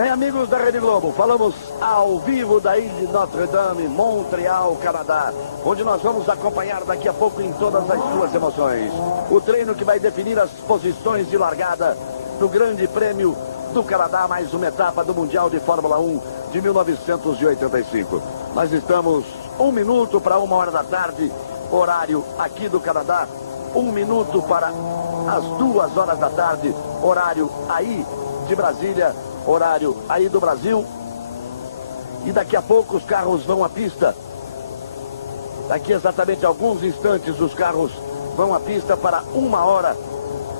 Bem, amigos da Rede Globo, falamos ao vivo da ilha de Notre-Dame, Montreal, Canadá, onde nós vamos acompanhar daqui a pouco em todas as suas emoções o treino que vai definir as posições de largada do Grande Prêmio do Canadá, mais uma etapa do Mundial de Fórmula 1 de 1985. Nós estamos 1 minuto para 1 da tarde, horário aqui do Canadá, 1 minuto para as 2 horas da tarde, horário aí de Brasília, horário aí do Brasil. E daqui a pouco os carros vão à pista. Daqui exatamente a alguns instantes os carros vão à pista para 1 hora,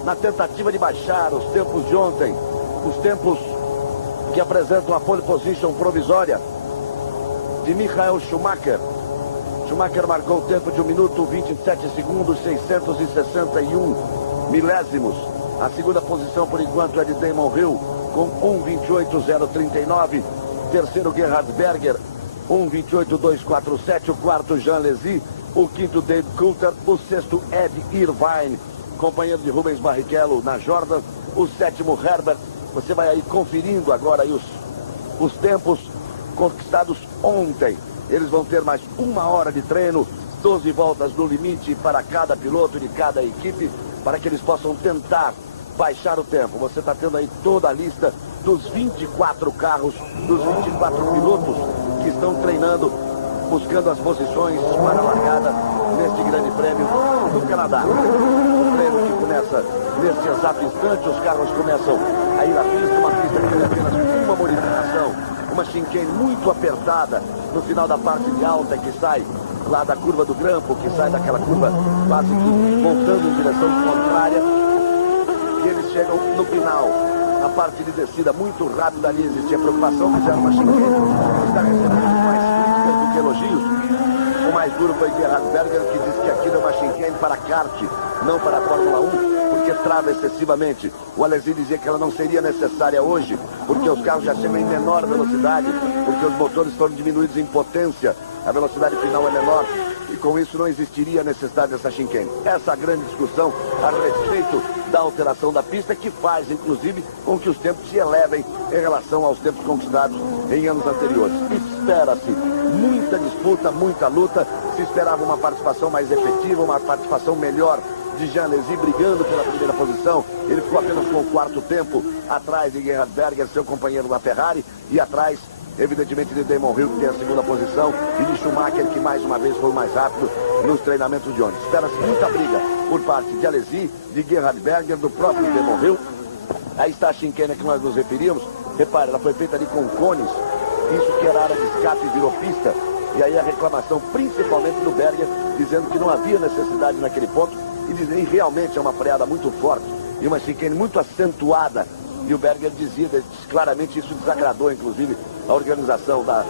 na tentativa de baixar os tempos de ontem, os tempos que apresentam a pole position provisória de Michael Schumacher. Schumacher marcou o tempo de 1 minuto 27 segundos 661 milésimos. A segunda posição por enquanto é de Damon Hill com 1:28.039. Terceiro Gerhard Berger, 1:28.247. O quarto Jean Alesi. O quinto Dave Coulter. O sexto Ed Irvine, companheiro de Rubens Barrichello na Jordan. O sétimo Herbert. Você vai aí conferindo agora aí os tempos conquistados ontem. Eles vão ter mais 1 hora de treino, 12 voltas no limite para cada piloto de cada equipe, para que eles possam tentar baixar o tempo. Você está tendo aí toda a lista dos 24 carros, dos 24 pilotos que estão treinando, buscando as posições para a largada neste Grande Prêmio do Canadá. O treino que começa neste exato instante, os carros começam a ir à pista, uma pista que tem apenas uma modificação, uma chicane muito apertada no final da parte de alta que sai lá da curva do grampo, que sai daquela curva quase que voltando em direção contrária. E eles chegam no final, na parte de descida muito rápida. Ali existia preocupação, mas era uma chicane que está recebendo mais críticas do que elogios. O mais duro foi Gerhard Berger, que disse que aquilo é uma chicane para kart, não para a Fórmula 1, porque trava excessivamente. O Alesi dizia que ela não seria necessária hoje, porque os carros já chegam em menor velocidade, porque os motores foram diminuídos em potência, a velocidade final é menor, e com isso não existiria a necessidade dessa chicane. Essa grande discussão a respeito da alteração da pista, que faz, inclusive, com que os tempos se elevem em relação aos tempos conquistados em anos anteriores. Espera-se muita disputa, muita luta, se esperava uma participação mais efetiva, uma participação melhor de Jean Alesi brigando pela primeira posição. Ele ficou apenas com o 4º tempo atrás de Gerhard Berger, seu companheiro da Ferrari, e atrás, evidentemente, de Damon Hill, que tem a 2ª posição, e de Schumacher, que mais uma vez foi o mais rápido nos treinamentos de ontem. Espera-se muita briga por parte de Alesi, de Gerhard Berger, do próprio Damon Hill. Aí está a chicane que nós nos referimos. Repare, ela foi feita ali com cones, isso que era área de escape virou pista. E aí a reclamação principalmente do Berger, dizendo que não havia necessidade naquele ponto, e realmente é uma freada muito forte e uma chicane muito acentuada. E o Berger dizia claramente, isso desagradou inclusive a organização da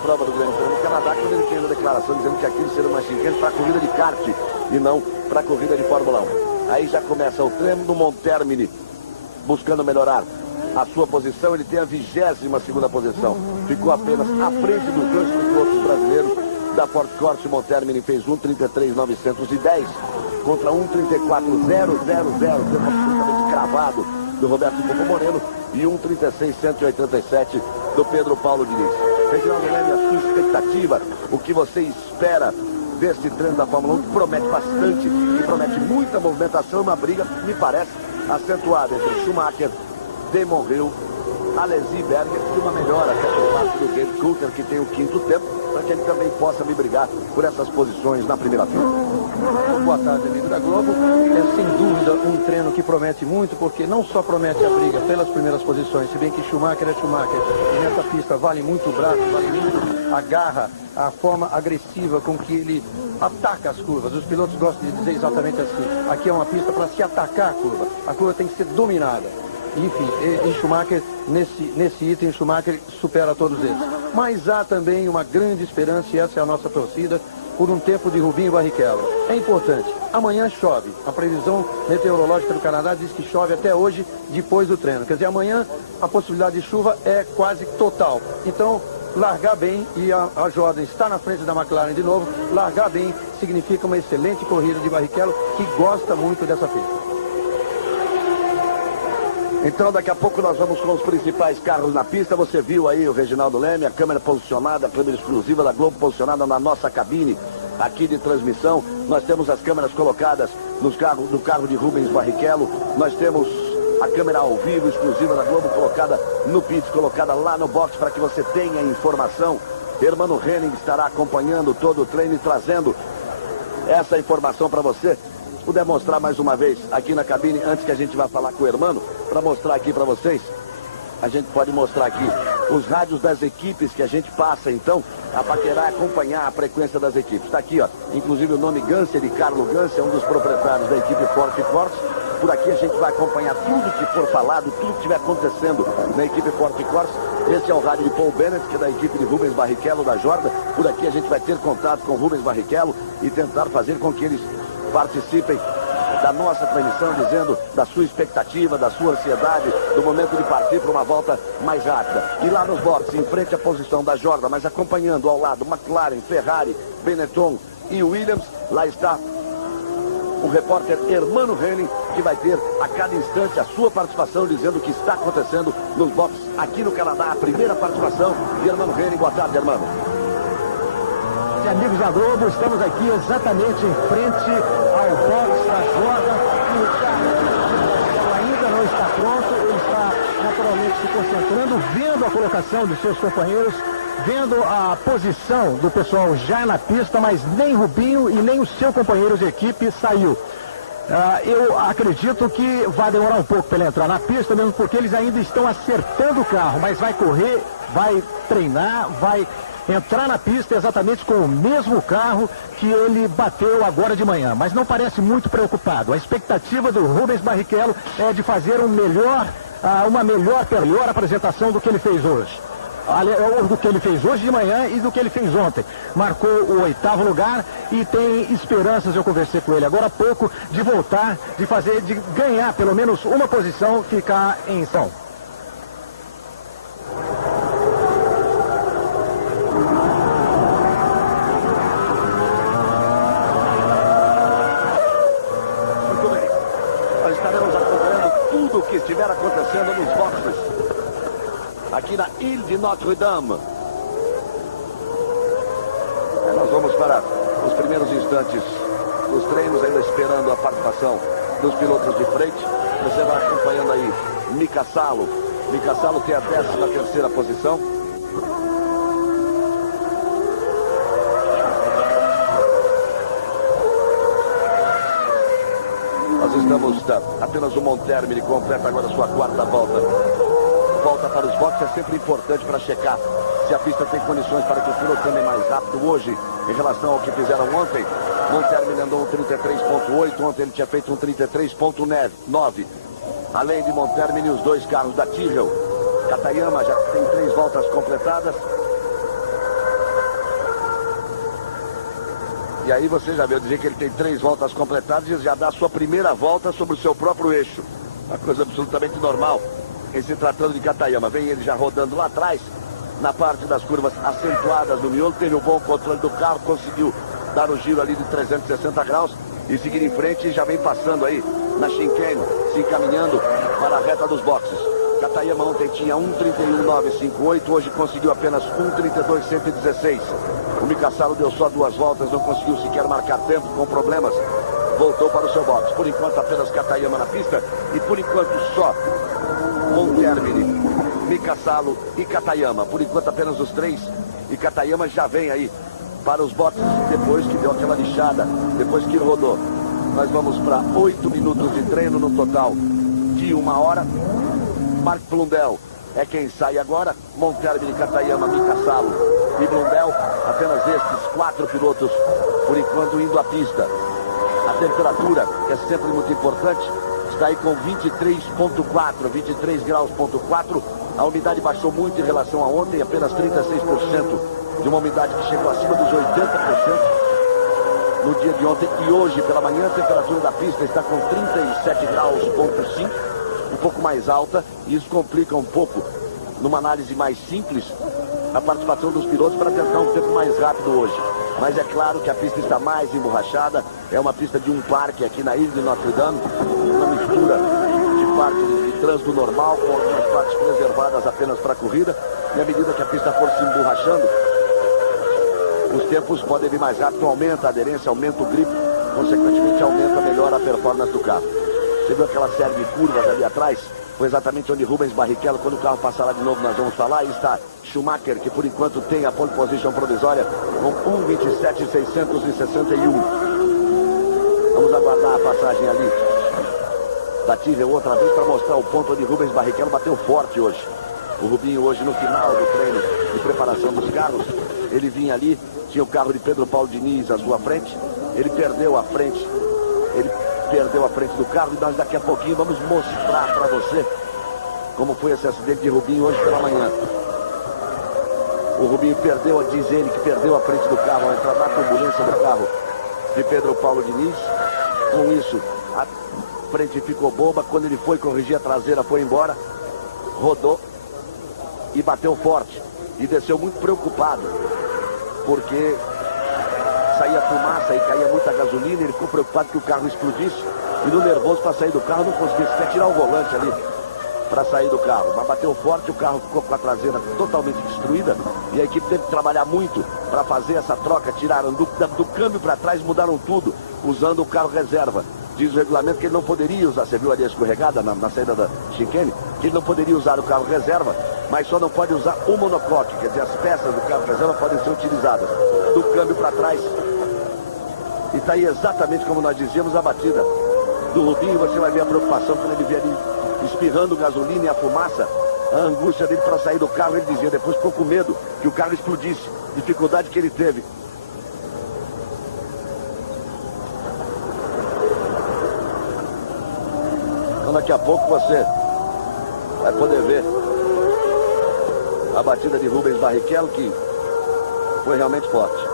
prova do Grande Prêmio do Canadá, quando ele fez a declaração dizendo que aquilo seria uma chicane para a corrida de kart e não para a corrida de Fórmula 1. Aí já começa o treino no Monttermini, buscando melhorar a sua posição. Ele tem a 22ª posição, ficou apenas à frente dos 2 pilotos brasileiros da Ford Corse. Monttermini fez 1:33.910 contra 1:34.000, tempo absolutamente cravado do Roberto Popo Moreno, e 1:36.187 do Pedro Paulo Diniz. Reginaldo Leme, a sua expectativa, o que você espera deste treino da Fórmula 1, que promete bastante, que promete muita movimentação, uma briga, me parece, acentuada entre Schumacher, Damon Hill, Alesi, Berger, e uma melhora até por parte do Dave Coulter, que tem o 5º tempo, para que ele também possa me brigar por essas posições na primeira fila. Boa tarde, amigo da Globo. É sem dúvida um treino que promete muito, porque não só promete a briga pelas primeiras posições, se bem que Schumacher é Schumacher, e nessa pista vale muito o braço, vale muito a garra, a forma agressiva com que ele ataca as curvas. Os pilotos gostam de dizer exatamente assim: aqui é uma pista para se atacar a curva tem que ser dominada. Enfim, em Schumacher, nesse item, Schumacher supera todos eles. Mas há também uma grande esperança, e essa é a nossa torcida, por um tempo de Rubinho Barrichello. É importante, amanhã chove. A previsão meteorológica do Canadá diz que chove até hoje, depois do treino. Quer dizer, amanhã a possibilidade de chuva é quase total. Então, largar bem, e a Jordan está na frente da McLaren de novo, largar bem significa uma excelente corrida de Barrichello, que gosta muito dessa pista. Então daqui a pouco nós vamos com os principais carros na pista. Você viu aí o Reginaldo Leme, a câmera posicionada, a câmera exclusiva da Globo posicionada na nossa cabine aqui de transmissão. Nós temos as câmeras colocadas no carro de Rubens Barrichello. Nós temos a câmera ao vivo exclusiva da Globo colocada no pit, colocada lá no box para que você tenha informação. Hermano Henning estará acompanhando todo o treino e trazendo essa informação para você. Se puder mostrar mais uma vez aqui na cabine, antes que a gente vá falar com o Hermano, para mostrar aqui para vocês, a gente pode mostrar aqui os rádios das equipes que a gente passa, então, a paquerar, acompanhar a frequência das equipes. Está aqui, ó, inclusive o nome Ganser, de Carlo Ganser, um dos proprietários da equipe Forte Corse. Por aqui a gente vai acompanhar tudo que for falado, tudo que estiver acontecendo na equipe Forte Corse. Esse é o rádio de Paul Bennett, que é da equipe de Rubens Barrichello, da Jordan. Por aqui a gente vai ter contato com Rubens Barrichello e tentar fazer com que eles participem da nossa transmissão, dizendo da sua expectativa, da sua ansiedade, do momento de partir para uma volta mais rápida. E lá nos boxes, em frente à posição da Jordan, mas acompanhando ao lado McLaren, Ferrari, Benetton e Williams, lá está o repórter Hermano Henning, que vai ter a cada instante a sua participação, dizendo o que está acontecendo nos boxes aqui no Canadá. A primeira participação de Hermano Henning. Boa tarde, Hermano. Amigos da Globo, estamos aqui exatamente em frente ao box da Jordan. O carro ainda não está pronto, ele está naturalmente se concentrando, vendo a colocação de seus companheiros, vendo a posição do pessoal já na pista, mas nem Rubinho e nem o seu companheiro de equipe saiu. Eu acredito que vai demorar um pouco para ele entrar na pista, mesmo porque eles ainda estão acertando o carro, mas vai correr, vai treinar, vai entrar na pista exatamente com o mesmo carro que ele bateu agora de manhã, mas não parece muito preocupado. A expectativa do Rubens Barrichello é de fazer uma melhor apresentação do que ele fez hoje. Do que ele fez hoje de manhã e do que ele fez ontem. Marcou o 8º lugar e tem esperanças, eu conversei com ele agora há pouco, de voltar, de ganhar pelo menos uma posição, ficar em São. Muito bem. Nós estaremos acompanhando tudo o que estiver acontecendo nos boxes aqui na Ilha de Notre-Dame. Nós vamos para os primeiros instantes dos treinos, ainda esperando a participação dos pilotos de frente. Você vai acompanhando aí Mika Salo. Mika Salo tem a 13ª posição. Nós estamos apenas o Montermini completa agora a sua 4ª volta. Volta para os boxes é sempre importante para checar se a pista tem condições para que o piloto ande mais rápido hoje em relação ao que fizeram ontem. Montermini andou um 33.8, ontem ele tinha feito um 33.9. Além de Montermini, os dois carros da Tyrrell. Katayama já tem 3 voltas completadas. E aí você já veio dizer que ele tem 3 voltas completadas e já dá a sua primeira volta sobre o seu próprio eixo. Uma coisa absolutamente normal. Em se tratando de Katayama, vem ele já rodando lá atrás, na parte das curvas acentuadas do miolo, teve um bom controle do carro, conseguiu dar o giro ali de 360 graus e seguir em frente e já vem passando aí na chicane, se encaminhando para a reta dos boxes. Katayama ontem tinha 1:31.958, hoje conseguiu apenas 1:32.116. O Mika Salo deu só 2 voltas, não conseguiu sequer marcar tempo, com problemas, voltou para o seu box. Por enquanto apenas Katayama na pista e por enquanto só Montermini, Mika Salo e Katayama. Por enquanto apenas os 3 e Katayama já vem aí para os boxes depois que deu aquela lixada, depois que rodou. Nós vamos para 8 minutos de treino no total de 1 hora. Mark Blundell é quem sai agora. Montermini, Katayama, Mika Salo e Blundell, apenas estes 4 pilotos por enquanto indo à pista. A temperatura é sempre muito importante. Está aí com 23.4, 23 graus.4. A umidade baixou muito em relação a ontem, apenas 36% de uma umidade que chegou acima dos 80% no dia de ontem. E hoje, pela manhã, a temperatura da pista está com 37 graus.5, um pouco mais alta, e isso complica um pouco, numa análise mais simples, a participação dos pilotos para tentar um tempo mais rápido hoje. Mas é claro que a pista está mais emborrachada, é uma pista de um parque aqui na Ilha de Notre-Dame, uma mistura de parque trânsito normal, com algumas partes preservadas apenas para a corrida. E à medida que a pista for se emborrachando, os tempos podem vir mais rápido, aumenta a aderência, aumenta o grip, consequentemente aumenta melhor a performance do carro. Você viu aquela série de curvas ali atrás? Foi exatamente onde Rubens Barrichello, quando o carro passar lá de novo, nós vamos falar. Aí está Schumacher, que por enquanto tem a pole position provisória com 1:27.661. Vamos aguardar a passagem ali da Tyrrell outra vez para mostrar o ponto onde Rubens Barrichello bateu forte hoje. O Rubinho hoje no final do treino de preparação dos carros, ele vinha ali, tinha o carro de Pedro Paulo Diniz à sua frente, ele perdeu a frente do carro e nós daqui a pouquinho vamos mostrar para você como foi esse acidente de Rubinho hoje pela manhã. O Rubinho perdeu, diz ele que perdeu a frente do carro ao entrar na turbulência do carro de Pedro Paulo Diniz. Com isso, a frente ficou boba. Quando ele foi corrigir a traseira, foi embora, rodou e bateu forte. E desceu muito preocupado, porque saía fumaça e caía muita gasolina. Ele ficou preocupado que o carro explodisse. E no nervoso para sair do carro, não conseguia sequer tirar o volante ali para sair do carro. Mas bateu forte, o carro ficou com a traseira totalmente destruída. E a equipe teve que trabalhar muito para fazer essa troca. Tiraram do câmbio para trás, mudaram tudo, usando o carro reserva. Diz o regulamento que ele não poderia usar, você viu ali a escorregada na saída da chicane, que ele não poderia usar o carro reserva, mas só não pode usar o monocoque, quer dizer, as peças do carro reserva podem ser utilizadas do câmbio para trás. E está aí exatamente como nós dizíamos a batida do Rubinho. Você vai ver a preocupação quando ele vê ali espirrando gasolina e a fumaça, a angústia dele para sair do carro. Ele dizia, depois ficou com medo que o carro explodisse, dificuldade que ele teve. Então daqui a pouco você vai poder ver a batida de Rubens Barrichello, que foi realmente forte.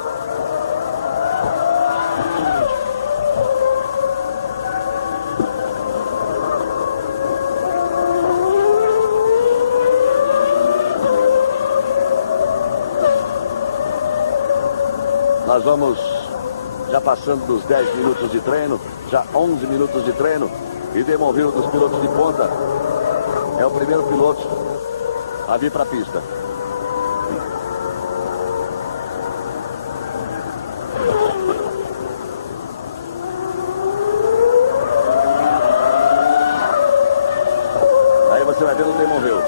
Nós vamos já passando dos 10 minutos de treino, já 11 minutos de treino. E Damon Hill, dos pilotos de ponta, é o primeiro piloto a vir para a pista. Aí você vai ver o Damon Hill.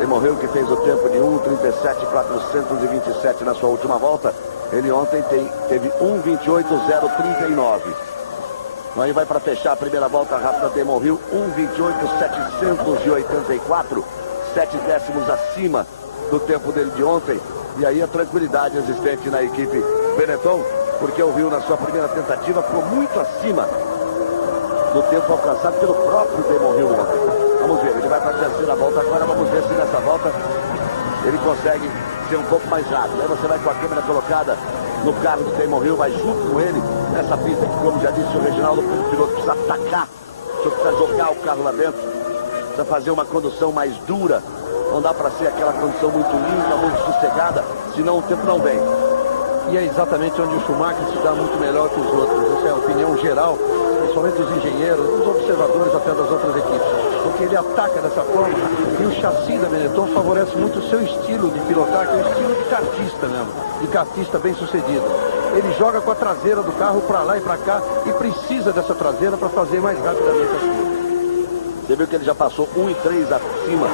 Damon Hill, que fez o tempo de 1:37.427 na sua última volta. Ele ontem teve 1:28.039. Aí vai para fechar a primeira volta rápida. Damon Hill, 1:28.784, 7 décimos acima do tempo dele de ontem. E aí a tranquilidade existente na equipe Benetton, porque o Hill, na sua primeira tentativa, ficou muito acima do tempo alcançado pelo próprio Damon Hill ontem. Vamos ver, ele vai para a terceira volta agora. Vamos ver se nessa volta ele consegue ser um pouco mais rápido. Aí você vai com a câmera colocada no carro do Damon Hill, vai junto com ele nessa pista que, como já disse o Reginaldo, o piloto precisa atacar, precisa jogar o carro lá dentro, precisa fazer uma condução mais dura. Não dá para ser aquela condução muito limpa, muito sossegada, senão o tempo não vem. E é exatamente onde o Schumacher se dá muito melhor que os outros. Essa é a opinião geral, principalmente dos engenheiros, dos observadores até das outras equipes. Porque ele ataca dessa forma e o chassi da Benetton favorece muito o seu estilo de pilotar, que é o estilo de kartista mesmo, de kartista bem sucedido. Ele joga com a traseira do carro para lá e para cá e precisa dessa traseira para fazer mais rapidamente as coisas. Você viu que ele já passou 1:03 acima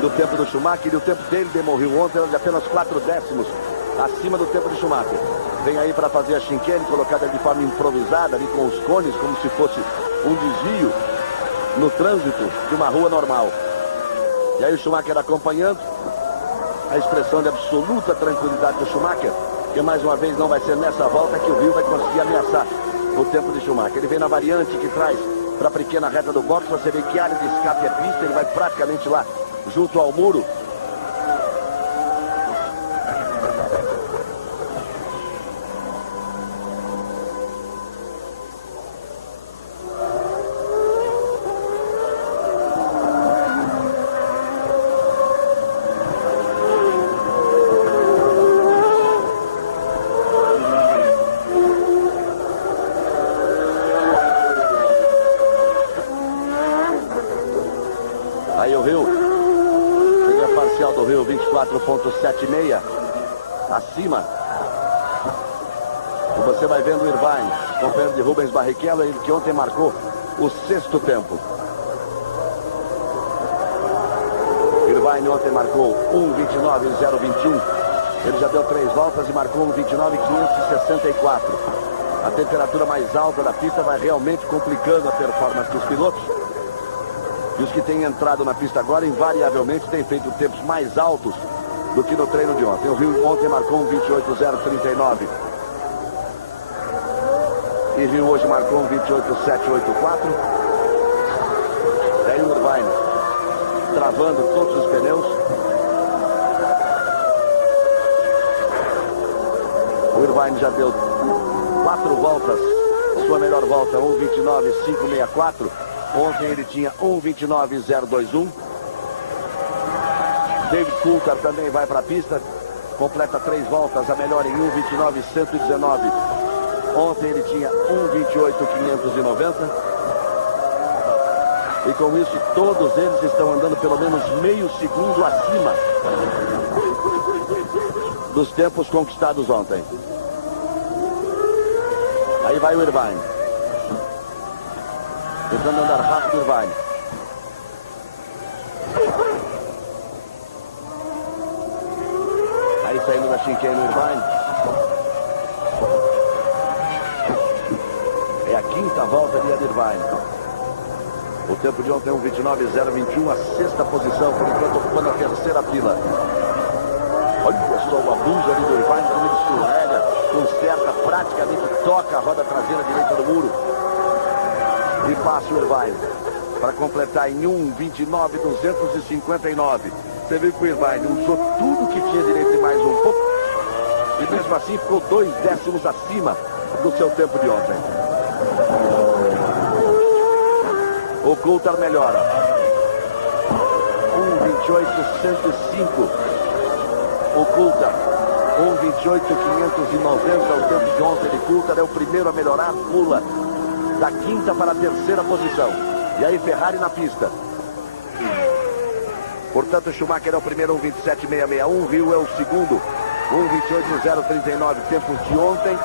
do tempo do Schumacher, e o tempo dele, Damon Hill, ontem era de apenas 4 décimos acima do tempo do Schumacher. Vem aí para fazer a chicane, colocada de forma improvisada ali com os cones, como se fosse um desvio no trânsito de uma rua normal. E aí o Schumacher acompanhando, a expressão de absoluta tranquilidade do Schumacher, que mais uma vez não vai ser nessa volta que o Hill vai conseguir ameaçar o tempo de Schumacher. Ele vem na variante que traz para a pequena reta do box. Você vê que área de escape é pista, ele vai praticamente lá junto ao muro. 24,76 acima. E você vai vendo o Irvine, companheiro de Rubens Barrichello, ele que ontem marcou o 6º tempo. Irvine ontem marcou 1,29,021. Ele já deu 3 voltas e marcou 1,29,564. A temperatura mais alta da pista vai realmente complicando a performance dos pilotos. E os que têm entrado na pista agora, invariavelmente, têm feito tempos mais altos do que no treino de ontem. O Rio ontem marcou 1,28,039. E Rio hoje marcou 1,28,784. Daí o Irvine travando todos os pneus. O Irvine já deu 4 voltas. Sua melhor volta, 1,29,564. Ontem ele tinha 1,29,021. David Coulthard também vai para a pista. Completa 3 voltas, a melhor em 1,29,119. Ontem ele tinha 1,28,590. E com isso todos eles estão andando pelo menos meio segundo acima dos tempos conquistados ontem. Aí vai o Irvine. Tentando andar rápido o Irvine. Aí saindo da chicane no Irvine. É a 5ª volta de Irvine. O tempo de ontem é 1,29,021, a 6ª posição, por enquanto ocupando a 3ª fila. Olha só o abuso ali do Irvine, como ele escorrega, conserta, praticamente toca a roda traseira direita do muro. E passa o Irvine para completar em 1,29,259. Você viu que o Irvine usou tudo que tinha direito e mais um pouco. E mesmo assim ficou 2 décimos acima do seu tempo de ontem. O Coulthard melhora. 1,28,105. O Coulthard. 1,28,590. O tempo de ontem de Coulthard é o primeiro a melhorar. Pula da 5ª para a 3ª posição. E aí Ferrari na pista. Portanto, Schumacher é o primeiro, 1,27,661. Rio é o segundo, 1,28,039. Tempos de ontem.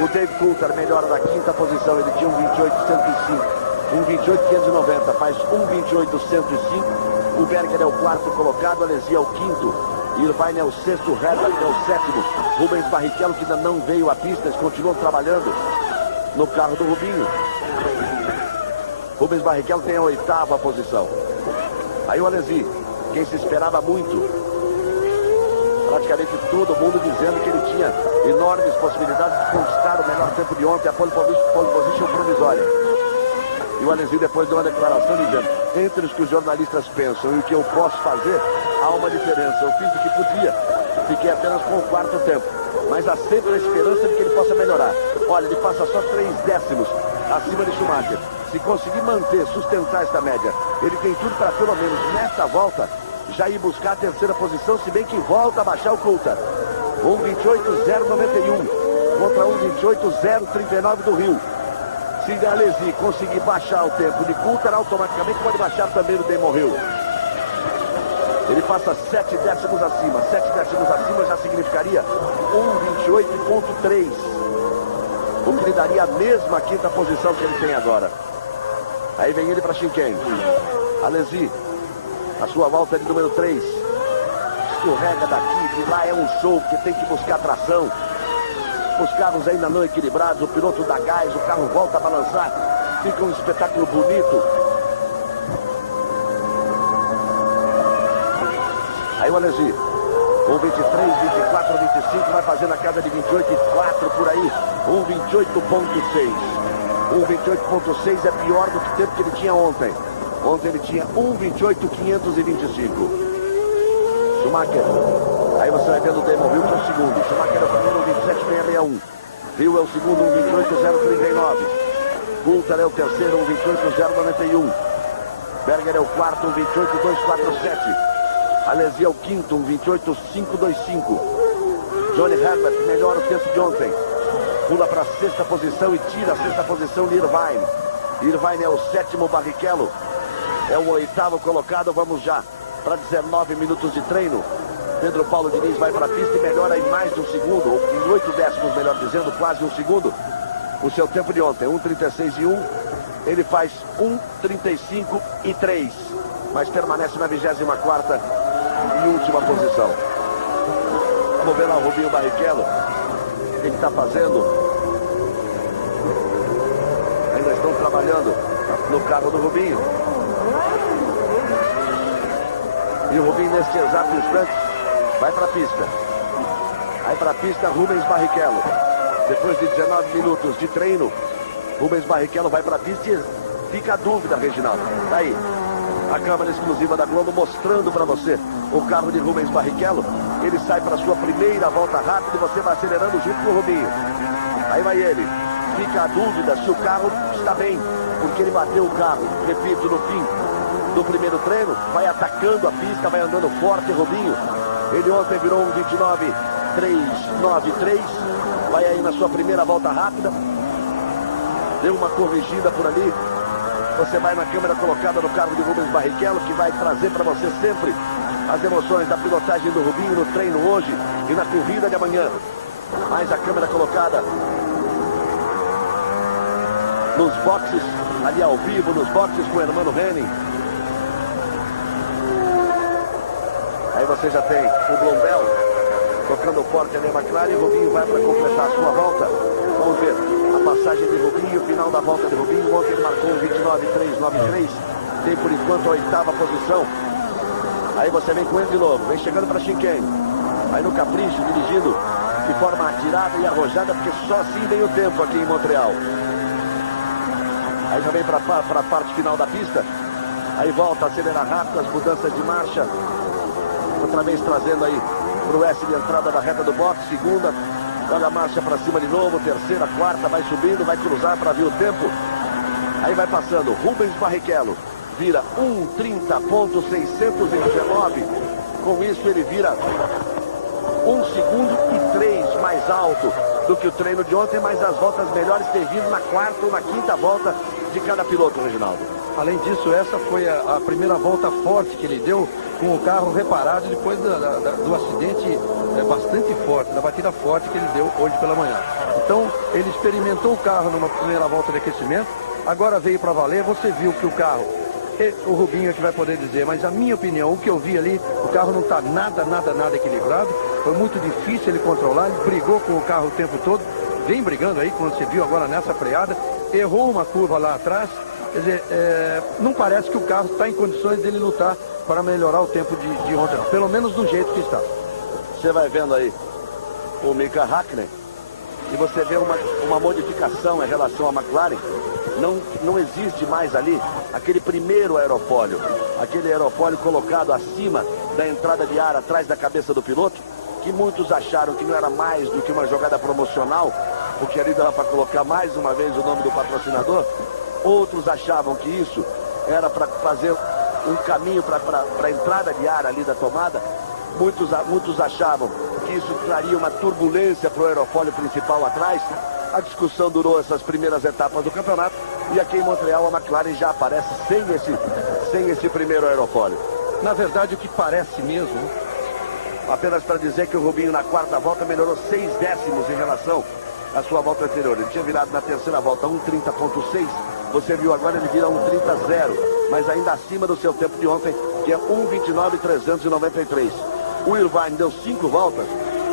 O David Coulthard melhora da 5ª posição. Ele tinha 1,28,105. 1,28,590, faz 1,28,105. O Berger é o 4º colocado, Alesi é o 5º, Irvine é o 6º, Herbert é o 7º. Rubens Barrichello, que ainda não veio à pista, eles continuam trabalhando no carro do Rubinho. Rubens Barrichello tem a 8ª posição. Aí o Alesi, quem se esperava muito, praticamente todo mundo dizendo que ele tinha enormes possibilidades de conquistar o melhor tempo de ontem, a pole position provisória. E o Alesi depois deu uma declaração dizendo: entre os que os jornalistas pensam e o que eu posso fazer, há uma diferença. Eu fiz o que podia, fiquei apenas com o 4º tempo, mas há sempre a esperança de que ele possa melhorar. Olha, ele passa só 3 décimos acima de Schumacher. Se conseguir manter, sustentar esta média, ele tem tudo para pelo menos nesta volta já ir buscar a 3ª posição, se bem que volta a baixar o Coulthard. 1,28,091 contra 1,28,039 do Rio. Se o Alesi conseguir baixar o tempo de Coulthard, automaticamente pode baixar também o Damon Hill. Ele passa 7 décimos acima. 7 décimos acima já significaria 1,28,3. O que lhe daria a mesma 5ª posição que ele tem agora. Aí vem ele para a chicane. Alesi, a sua volta de número 3. Escorrega daqui, de lá é um show, porque tem que buscar tração. Os carros ainda não equilibrados, o piloto dá gás, o carro volta a balançar, fica um espetáculo bonito. Aí o Alesi, com 23, 24, 25, vai fazendo a casa de 28,4 por aí, 1,28,6. 1,28,6 é pior do que o tempo que ele tinha ontem. Ontem ele tinha 1,28,525. Schumacher. Aí você vai vendo o Damon Hill, que é o segundo. Schumacher é o primeiro, 1,27,661. Hill é o segundo, 1,28,039. Coulthard é o terceiro, 1,28,091. Berger é o quarto, 1,28,247. Alesi é o quinto, 1,28,525. Johnny Herbert melhora o tempo de ontem. Pula para a 6ª posição e tira a 6ª posição de Irvine. Irvine é o 7º, Barrichello é o 8º colocado. Vamos já para 19 minutos de treino. Pedro Paulo Diniz vai para a pista e melhora em mais de um segundo, ou em 8 décimos, melhor dizendo, quase um segundo. O seu tempo de ontem, 1:36:1, ele faz 1:35:3, mas permanece na 24ª e última posição. Vamos ver lá o Rubinho Barrichello, o que ele está fazendo. Ainda estão trabalhando no carro do Rubinho. E o Rubinho, neste exato instante, vai para a pista. Vai para a pista Rubens Barrichello. Depois de 19 minutos de treino, Rubens Barrichello vai para a pista e fica a dúvida, Reginaldo. Tá aí, a câmera exclusiva da Globo mostrando para você o carro de Rubens Barrichello. Ele sai para a sua primeira volta rápida e você vai acelerando junto com o Rubinho. Aí vai ele. Fica a dúvida se o carro está bem, porque ele bateu o carro, repito, no fim do primeiro treino, vai atacando a pista, vai andando forte, Rubinho. Ele ontem virou um 29:393, vai aí na sua primeira volta rápida, deu uma corrigida por ali. Você vai na câmera colocada no carro de Rubens Barrichello, que vai trazer para você sempre as emoções da pilotagem do Rubinho no treino hoje e na corrida de amanhã. Mais a câmera colocada nos boxes, ali ao vivo, nos boxes com o Hermano Henning. Aí você já tem o Blondell tocando forte ali a McLaren, e o Rubinho vai para completar a sua volta. Vamos ver a passagem de Rubinho, o final da volta de Rubinho. Ontem ele marcou um 29:393, tem por enquanto a 8ª posição. Aí você vem com ele de novo, vem chegando para Chinquene. Aí no capricho, dirigindo de forma atirada e arrojada, porque só assim vem o tempo aqui em Montreal. Aí já vem para a parte final da pista. Aí volta, acelera rápido, as mudanças de marcha. Outra vez trazendo aí para o S de entrada da reta do box. Segunda, olha a marcha para cima de novo. Terceira, quarta, vai subindo, vai cruzar para ver o tempo. Aí vai passando. Rubens Barrichello vira 1:30.619. Com isso ele vira 1 segundo e 3 mais alto do que o treino de ontem, mas as voltas melhores ter vindo na 4ª ou na 5ª volta de cada piloto, Reginaldo. Além disso, essa foi a primeira volta forte que ele deu com o carro reparado depois do acidente bastante forte, da batida forte que ele deu hoje pela manhã. Então, ele experimentou o carro numa primeira volta de aquecimento, agora veio para valer. Você viu que o carro, o Rubinho é que vai poder dizer, mas a minha opinião, o que eu vi ali, o carro não está nada equilibrado. Foi muito difícil ele controlar, ele brigou com o carro o tempo todo, vem brigando aí, quando você viu agora nessa freada, errou uma curva lá atrás. Quer dizer, não parece que o carro está em condições dele lutar para melhorar o tempo de ontem, não. Pelo menos do jeito que está. Você vai vendo aí o Mika Hakkinen e você vê uma modificação em relação à McLaren. Não existe mais ali aquele primeiro aerofólio, aquele aerofólio colocado acima da entrada de ar, atrás da cabeça do piloto, que muitos acharam que não era mais do que uma jogada promocional, porque ali dava para colocar mais uma vez o nome do patrocinador. Outros achavam que isso era para fazer um caminho para a entrada de ar ali da tomada. Muitos achavam que isso traria uma turbulência para o aerofólio principal atrás. A discussão durou essas primeiras etapas do campeonato e aqui em Montreal a McLaren já aparece sem esse primeiro aerofólio. Na verdade, o que parece mesmo, apenas para dizer que o Rubinho na 4ª volta melhorou 6 décimos em relação à sua volta anterior. Ele tinha virado na terceira volta 1:30.6. Você viu agora ele vira 1:30.0, mas ainda acima do seu tempo de ontem, que é 1:29.393. O Irvine deu 5 voltas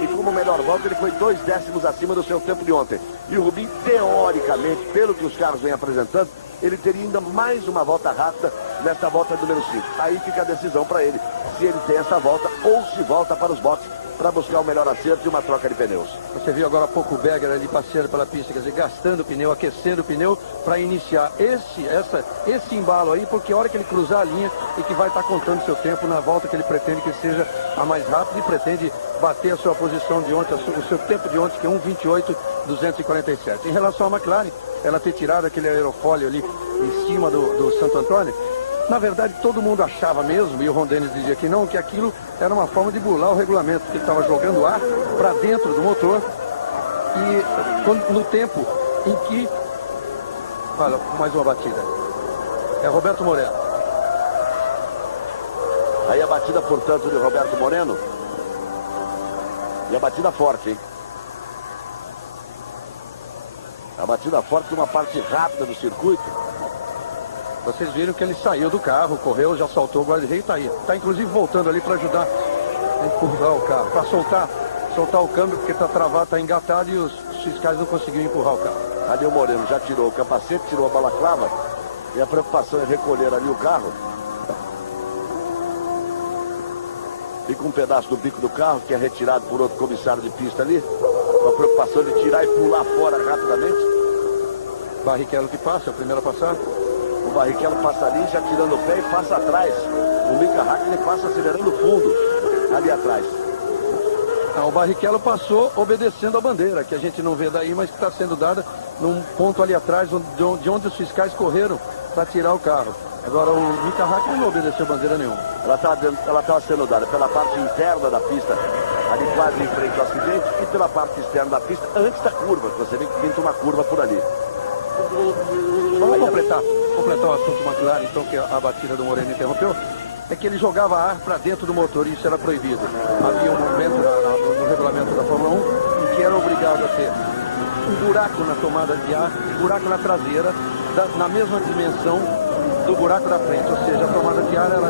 e como melhor volta ele foi 2 décimos acima do seu tempo de ontem. E o Rubinho, teoricamente, pelo que os carros vêm apresentando, ele teria ainda mais uma volta rápida nesta volta número 5. Aí fica a decisão para ele, se ele tem essa volta ou se volta para os boxes para buscar o melhor acerto e uma troca de pneus. Você viu agora há pouco o Berger ali passeando pela pista, quer dizer, gastando o pneu, aquecendo o pneu para iniciar esse embalo aí, porque a hora que ele cruzar a linha e que vai estar contando seu tempo na volta que ele pretende que seja a mais rápida e pretende bater a sua posição de ontem, o seu tempo de ontem, que é 1:28.247. Em relação à McLaren, ela ter tirado aquele aerofólio ali em cima do Santo Antônio, na verdade todo mundo achava mesmo, e o Ron Dennis dizia que não, que aquilo era uma forma de burlar o regulamento, que ele estava jogando ar para dentro do motor e no tempo em que... Olha, mais uma batida. É Roberto Moreno. Aí a batida, portanto, de Roberto Moreno. E a batida forte, hein? A batida forte numa parte rápida do circuito. Vocês viram que ele saiu do carro, correu, já soltou o guarda-reio e tá aí. Tá inclusive voltando ali para ajudar a empurrar o carro, para soltar o câmbio, porque tá travado, tá engatado e os fiscais não conseguiram empurrar o carro. Ali o Moreno já tirou o capacete, tirou a balaclava. E a preocupação é recolher ali o carro. Fica um pedaço do bico do carro que é retirado por outro comissário de pista ali. Com a preocupação de tirar e pular fora rapidamente. Barrichello que passa, é o primeiro a passar. O Barrichello passa ali, já tirando o pé e passa atrás. O Mika Häkkinen passa acelerando o fundo, ali atrás. O Barrichello passou obedecendo a bandeira, que a gente não vê daí, mas que está sendo dada num ponto ali atrás, de onde os fiscais correram para tirar o carro. Agora o Mika Häkkinen não obedeceu bandeira nenhuma. Ela estava sendo dada pela parte interna da pista, ali quase em frente ao acidente, e pela parte externa da pista, antes da curva, que você vê que pinta uma curva por ali. Vamos completar o assunto McLaren, então, que a batida do Moreno interrompeu. É que ele jogava ar para dentro do motor e isso era proibido. Havia um momento no regulamento da Fórmula 1 em que era obrigado a ter um buraco na tomada de ar, um buraco na traseira, na mesma dimensão do buraco da frente. Ou seja, a tomada de ar era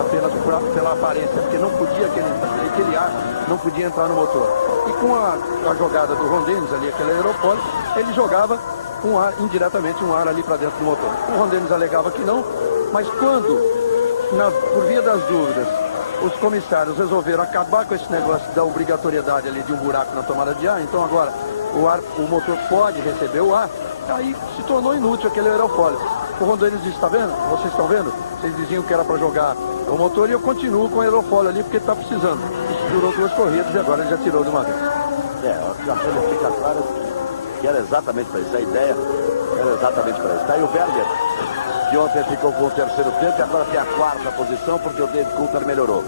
apenas pela aparência, porque não podia aquele ar não podia entrar no motor. E com a jogada do Ron Dennis ali, aquele aerofólio, ele jogava um ar, indiretamente um ar ali para dentro do motor. O Ron Dennis alegava que não, mas quando por via das dúvidas, os comissários resolveram acabar com esse negócio da obrigatoriedade ali de um buraco na tomada de ar. Então agora o motor pode receber o ar. Aí se tornou inútil aquele aerofólio. O Ron Dennis disse, está vendo? Vocês estão vendo? Vocês diziam que era para jogar o motor e eu continuo com o aerofólio ali porque está precisando. Isso durou 2 corridas e agora ele já tirou de uma vez. A coisa fica clara que era exatamente para isso. A ideia era exatamente para isso. Daí o Berger, que ontem ficou com o terceiro tempo e agora tem a 4ª posição porque o David Coulthard melhorou.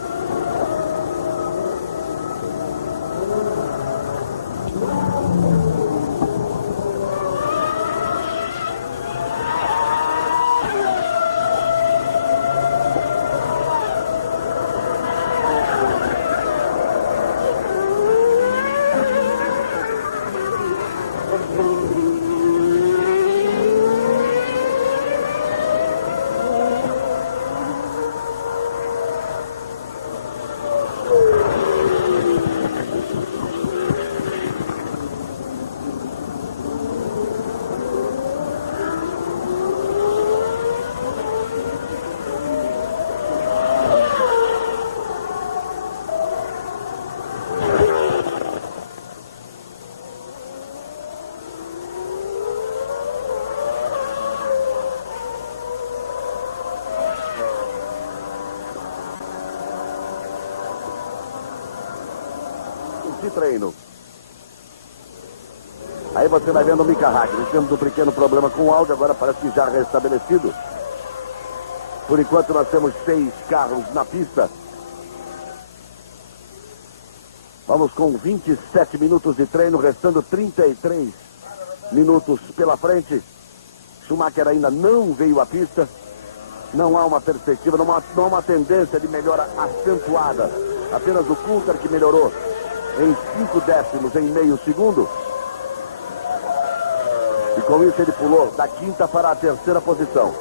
De treino. Aí você vai vendo o Mika Häkkinen. Temos um pequeno problema com o áudio, agora parece que já restabelecido. Por enquanto nós temos 6 carros na pista. Vamos com 27 minutos de treino, restando 33 minutos pela frente. Schumacher ainda não veio à pista. Não há uma perspectiva, não há uma tendência de melhora acentuada. Apenas o Coulthard que melhorou em 5 décimos em meio segundo. E com isso ele pulou da 5ª para a 3ª posição.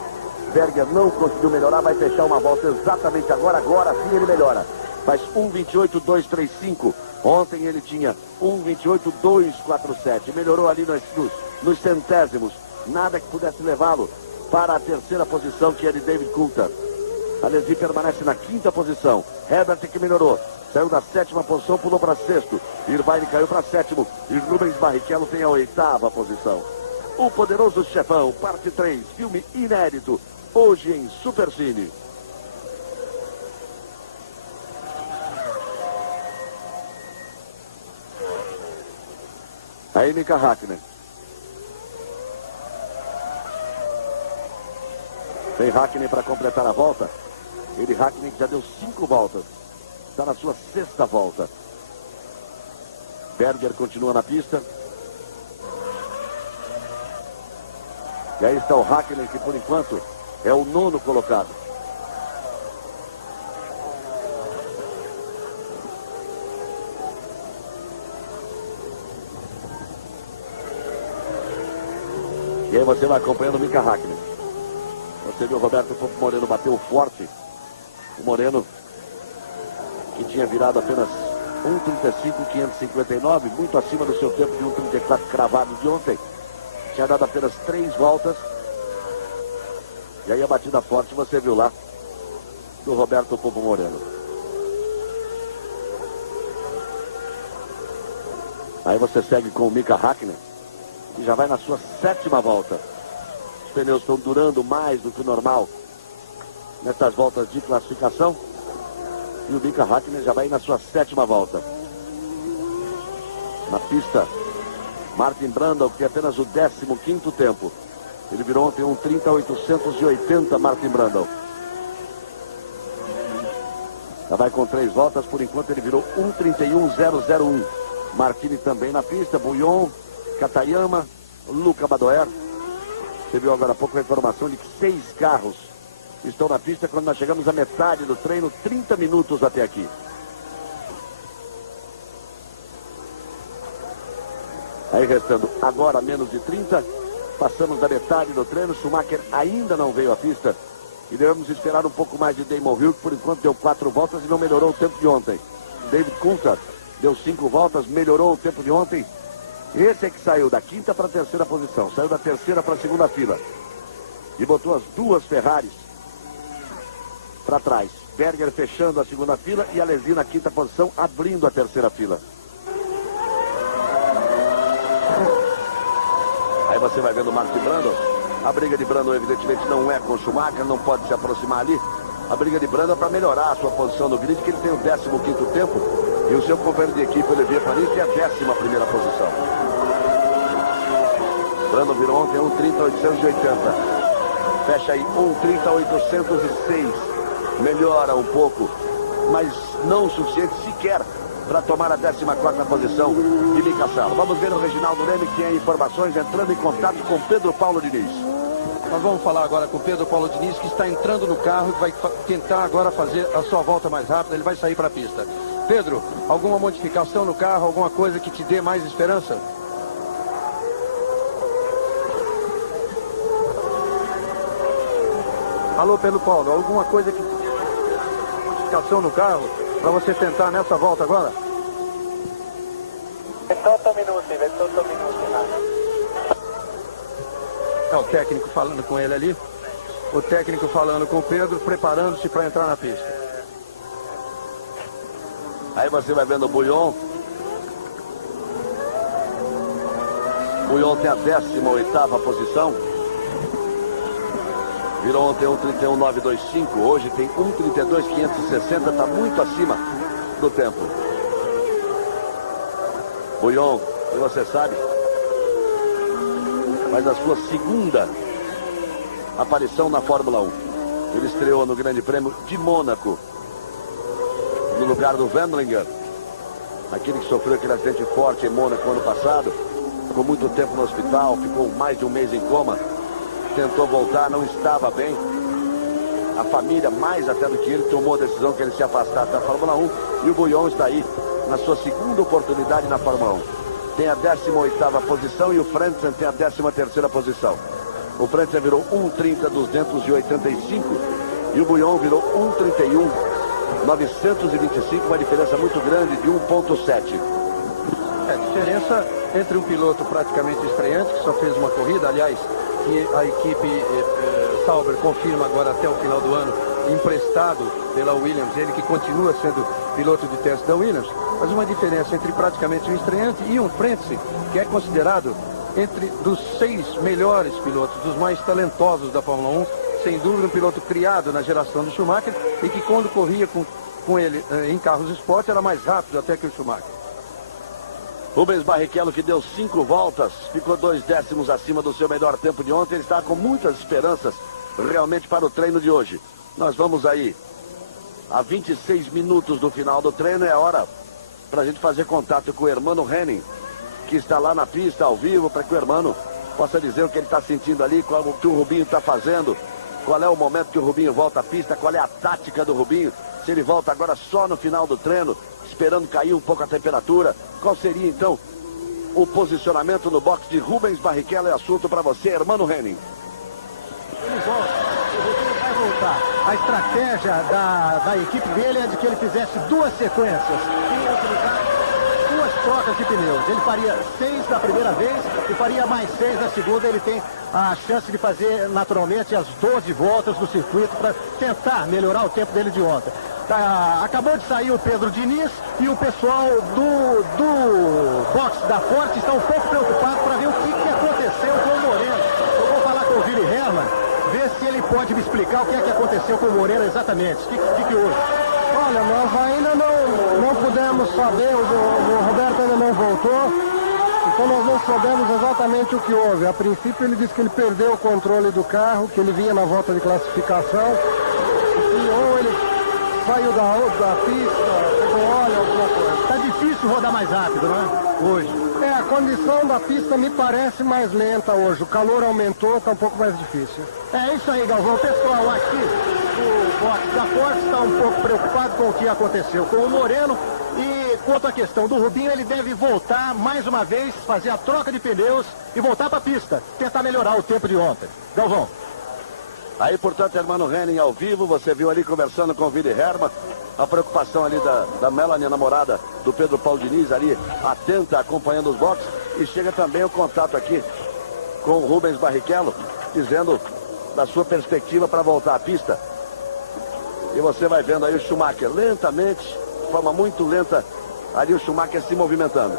Berger não conseguiu melhorar, vai fechar uma volta exatamente agora. Agora sim ele melhora. Faz 1:28.235. Ontem ele tinha 1:28.247. Melhorou ali nos centésimos. Nada que pudesse levá-lo para a 3ª posição, que é de David Coulthard. Alesi permanece na 5ª posição. Herbert que melhorou. Saiu da 7ª posição, pulou para 6º. Irvine caiu para 7º. E Rubens Barrichello tem a 8ª posição. O Poderoso Chefão, parte 3, filme inédito. Hoje em Supercine. Aí Mika Häkkinen. Tem Häkkinen para completar a volta. Ele, Häkkinen, que já deu 5 voltas. Está na sua 6ª volta. Berger continua na pista. E aí está o Häkkinen, que por enquanto é o 9º colocado. E aí você vai acompanhando o Mika Häkkinen. Você viu o Roberto Moreno bateu forte. O Moreno, que tinha virado apenas 1:35.559, muito acima do seu tempo de 1:34 cravado de ontem. Tinha dado apenas 3 voltas. E aí a batida forte você viu lá do Roberto Moreno. Aí você segue com o Mika Häkkinen, que já vai na sua 7ª volta. Os pneus estão durando mais do que o normal nessas voltas de classificação. E o Mika Häkkinen já vai na sua 7ª volta. Na pista, Martin Brundle, que tem apenas o 15º tempo. Ele virou ontem 1:30.880, Martin Brundle. Já vai com 3 voltas, por enquanto ele virou 1:31.001. Martini também na pista, Bouillon, Katayama, Luca Badoer. Você viu agora há pouco a informação de que 6 carros estão na pista quando nós chegamos à metade do treino, 30 minutos até aqui. Aí restando agora menos de 30, passamos da metade do treino. Schumacher ainda não veio à pista e devemos esperar um pouco mais de Damon Hill, que por enquanto deu 4 voltas e não melhorou o tempo de ontem. David Coulthard deu 5 voltas, melhorou o tempo de ontem. Esse é que saiu da 5ª para a 3ª posição, saiu da 3ª para a 2ª fila e botou as 2 Ferraris para trás. Berger fechando a 2ª fila e Alesi na 5ª posição, abrindo a 3ª fila. Aí você vai vendo o Martin Brundle. A briga de Brundle evidentemente não é com o Schumacher, não pode se aproximar ali. A briga de Brundle é para melhorar a sua posição no grid, que ele tem o 15º tempo e o seu companheiro de equipe, Olivier Panis, tem a 11ª posição. Brundle virou ontem 1:30.880. Fecha aí 1:30.806. Melhora um pouco, mas não o suficiente sequer para tomar a 14ª posição de Mika Salo. Vamos ver o Reginaldo Leme, que tem informações, entrando em contato com Pedro Paulo Diniz. Nós vamos falar agora com o Pedro Paulo Diniz, que está entrando no carro e vai tentar agora fazer a sua volta mais rápida. Ele vai sair para a pista. Pedro, alguma modificação no carro, alguma coisa que te dê mais esperança? Alô, Pedro Paulo, alguma coisa que modificação no carro para você tentar nessa volta agora? 28 minutos, nada. É o técnico falando com ele ali. O técnico falando com o Pedro, preparando-se para entrar na pista. Aí você vai vendo o Bouillon. Bouillon tem a 18ª posição. Virou ontem 1:31.925. Hoje tem 1:32.560. Está muito acima do tempo. Bouillon, e você sabe, faz a sua 2ª aparição na Fórmula 1. Ele estreou no Grande Prêmio de Mônaco, no lugar do Wendlinger, aquele que sofreu aquele acidente forte em Mônaco ano passado. Ficou muito tempo no hospital, ficou mais de um mês em coma, tentou voltar, não estava bem. A família, mais até do que ele, tomou a decisão que ele se afastasse da Fórmula 1. E o Bouillon está aí na sua 2ª oportunidade na Fórmula 1. Tem a 18ª posição e o Frentzen tem a 13ª posição. O Frentzen virou 1:30.285 e o Bouillon virou 1:31.925, uma diferença muito grande de 1,7. Diferença entre um piloto praticamente estreante, que só fez uma corrida, aliás, que a equipe Sauber confirma agora até o final do ano, emprestado pela Williams, ele que continua sendo piloto de teste da Williams, mas uma diferença entre praticamente um estreante e um Frentzen, que é considerado entre dos 6 melhores pilotos, dos mais talentosos da Fórmula 1, sem dúvida um piloto criado na geração do Schumacher e que quando corria com ele em carros esporte era mais rápido até que o Schumacher. Rubens Barrichello, que deu 5 voltas, ficou 2 décimos acima do seu melhor tempo de ontem. Ele está com muitas esperanças realmente para o treino de hoje. Nós vamos aí a 26 minutos do final do treino. É hora para a gente fazer contato com o Hermano Henning, que está lá na pista ao vivo, para que o Hermano possa dizer o que ele está sentindo ali, qual o que o Rubinho está fazendo, qual é o momento que o Rubinho volta à pista, qual é a tática do Rubinho, se ele volta agora só no final do treino, esperando cair um pouco a temperatura. Qual seria então o posicionamento no box de Rubens Barrichello é assunto para você, Hermano Henning. Ele volta, o Rubinho vai voltar. A estratégia da equipe dele é de que ele fizesse 2 sequências e utilizar 2 trocas de pneus. Ele faria 6 da primeira vez e faria mais 6 da segunda. Ele tem a chance de fazer naturalmente as 12 voltas do circuito para tentar melhorar o tempo dele de ontem. Acabou de sair o Pedro Diniz e o pessoal do box da Forte está um pouco preocupado para ver o que aconteceu com o Moreno. Eu vou falar com o Willy Hermann, ver se ele pode me explicar o que aconteceu com o Moreno exatamente. O que houve? Olha, nós ainda não pudemos saber, o Roberto ainda não voltou, então nós não sabemos exatamente o que houve. A princípio ele disse que ele perdeu o controle do carro, que ele vinha na volta de classificação, e ou ele saiu da pista, pegou óleo, alguma coisa. Está difícil rodar mais rápido, né? Hoje. A condição da pista me parece mais lenta hoje. O calor aumentou, está um pouco mais difícil. É isso aí, Galvão. O pessoal aqui do box da Forte está um pouco preocupado com o que aconteceu com o Moreno. E quanto à questão do Rubinho, ele deve voltar mais uma vez, fazer a troca de pneus e voltar para a pista. Tentar melhorar o tempo de ontem. Galvão. Aí, portanto, Hermano Henning ao vivo, você viu ali conversando com o Willy Hermann, a preocupação ali da Melanie, a namorada do Pedro Paulo Diniz, ali atenta, acompanhando os boxes, e chega também o contato aqui com o Rubens Barrichello, dizendo da sua perspectiva para voltar à pista. E você vai vendo aí o Schumacher lentamente, de forma muito lenta, ali o Schumacher se movimentando.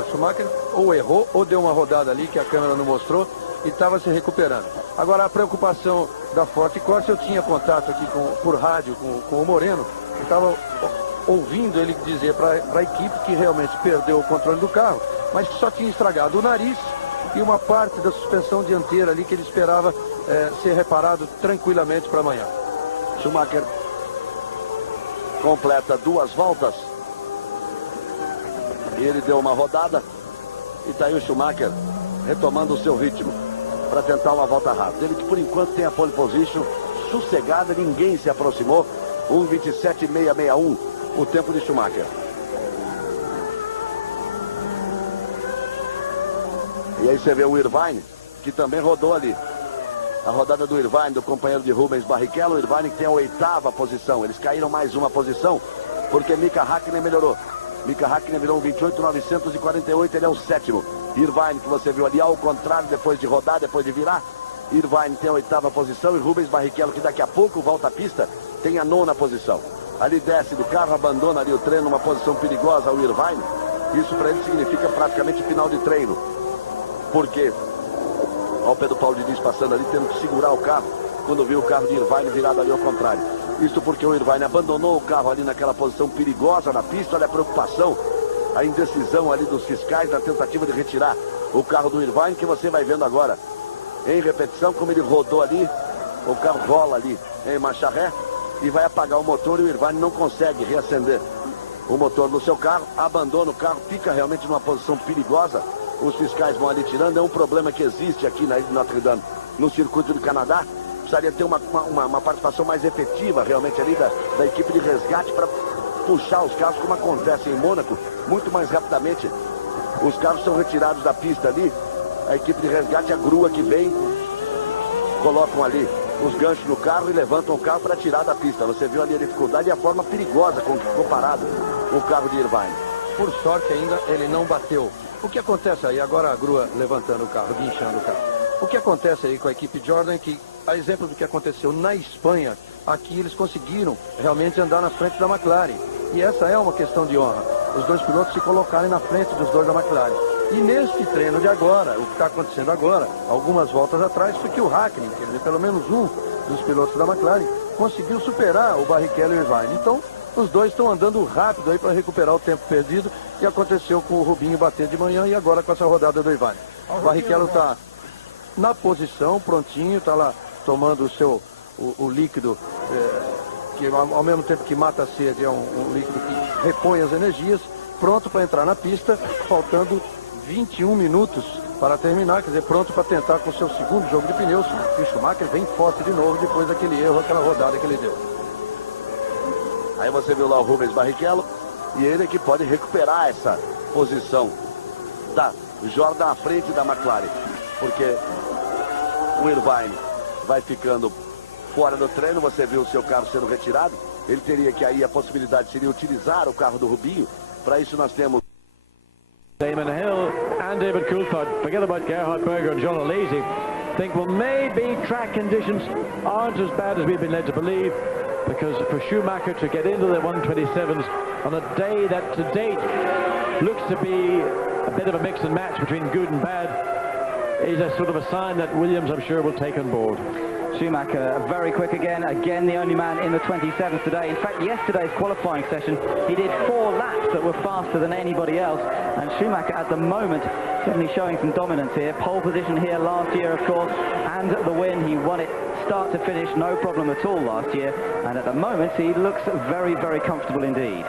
O Schumacher ou errou ou deu uma rodada ali que a câmera não mostrou e estava se recuperando. Agora, a preocupação da Forte Corsa, eu tinha contato aqui por rádio com o Moreno, eu estava ouvindo ele dizer para a equipe que realmente perdeu o controle do carro, mas que só tinha estragado o nariz e uma parte da suspensão dianteira ali que ele esperava ser reparado tranquilamente para amanhã. Schumacher completa 2 voltas. E ele deu uma rodada e está aí o Schumacher retomando o seu ritmo para tentar uma volta rápida. Ele que por enquanto tem a pole position sossegada, ninguém se aproximou. 1:27.661 o tempo de Schumacher. E aí você vê o Irvine, que também rodou ali. A rodada do Irvine, do companheiro de Rubens Barrichello. O Irvine que tem a 8ª posição. Eles caíram mais uma posição porque Mika Häkkinen melhorou. Mika Häkkinen virou um 28.948, ele é o 7º. Irvine, que você viu ali ao contrário, depois de rodar, depois de virar. Irvine tem a 8ª posição e Rubens Barrichello, que daqui a pouco volta à pista, tem a 9ª posição. Ali desce do carro, abandona ali o treino, numa posição perigosa, o Irvine. Isso para ele significa praticamente final de treino. Porque olha o Pedro Paulo Diniz passando ali, tendo que segurar o carro, quando viu o carro de Irvine virado ali ao contrário. Isso porque o Irvine abandonou o carro ali naquela posição perigosa na pista. Olha a preocupação, a indecisão ali dos fiscais na tentativa de retirar o carro do Irvine, que você vai vendo agora em repetição como ele rodou ali. O carro rola ali em marcha ré e vai apagar o motor e o Irvine não consegue reacender o motor do seu carro, abandona o carro, fica realmente numa posição perigosa. Os fiscais vão ali tirando, é um problema que existe aqui na Ilha de Notre Dame, no circuito do Canadá. Precisaria ter uma participação mais efetiva realmente ali da equipe de resgate para puxar os carros, como acontece em Mônaco, muito mais rapidamente. Os carros são retirados da pista ali, a equipe de resgate, a grua que vem, colocam ali os ganchos no carro e levantam o carro para tirar da pista. Você viu ali a dificuldade e a forma perigosa com que ficou parado o carro de Irvine. Por sorte ainda ele não bateu. O que acontece aí, agora a grua levantando o carro, guinchando o carro. O que acontece aí com a equipe Jordan é que, a exemplo do que aconteceu na Espanha, aqui eles conseguiram realmente andar na frente da McLaren. E essa é uma questão de honra. Os 2 pilotos se colocarem na frente dos 2 da McLaren. E neste treino de agora, o que está acontecendo agora, algumas voltas atrás, foi que o Häkkinen, quer dizer, pelo menos um dos pilotos da McLaren, conseguiu superar o Barrichello e o Irvine. Então, os 2 estão andando rápido aí para recuperar o tempo perdido, que aconteceu com o Rubinho bater de manhã e agora com essa rodada do Irvine. O Barrichello está na posição, prontinho, está lá tomando o líquido, que ao mesmo tempo que mata a sede, é um líquido que repõe as energias, pronto para entrar na pista, faltando 21 minutos para terminar, quer dizer, pronto para tentar com o seu segundo jogo de pneus. E o Schumacher vem forte de novo depois daquele erro, aquela rodada que ele deu. Aí você viu lá o Rubens Barrichello, E ele é que pode recuperar essa posição da Jordan à frente da McLaren. Porque o Irvine vai ficando fora do treino, você viu o seu carro sendo retirado. Ele teria que aí, a possibilidade seria utilizar o carro do Rubinho. Para isso nós temos Damon Hill and David Coulthard. Forget about Gerhard Berger and John Alesi. Think, well, maybe track conditions aren't as bad as we've been led to believe, because for Schumacher to get into the 127s on a day that to date looks to be a bit of a mix and match between good and bad is a sort of a sign that Williams, I'm sure, will take on board. Schumacher very quick again the only man in the 27th today. In fact, yesterday's qualifying session he did 4 laps that were faster than anybody else, and Schumacher at the moment certainly showing some dominance here. Pole position here last year, of course, and the win. He won it start to finish, no problem at all last year, and at the moment he looks very, very comfortable indeed.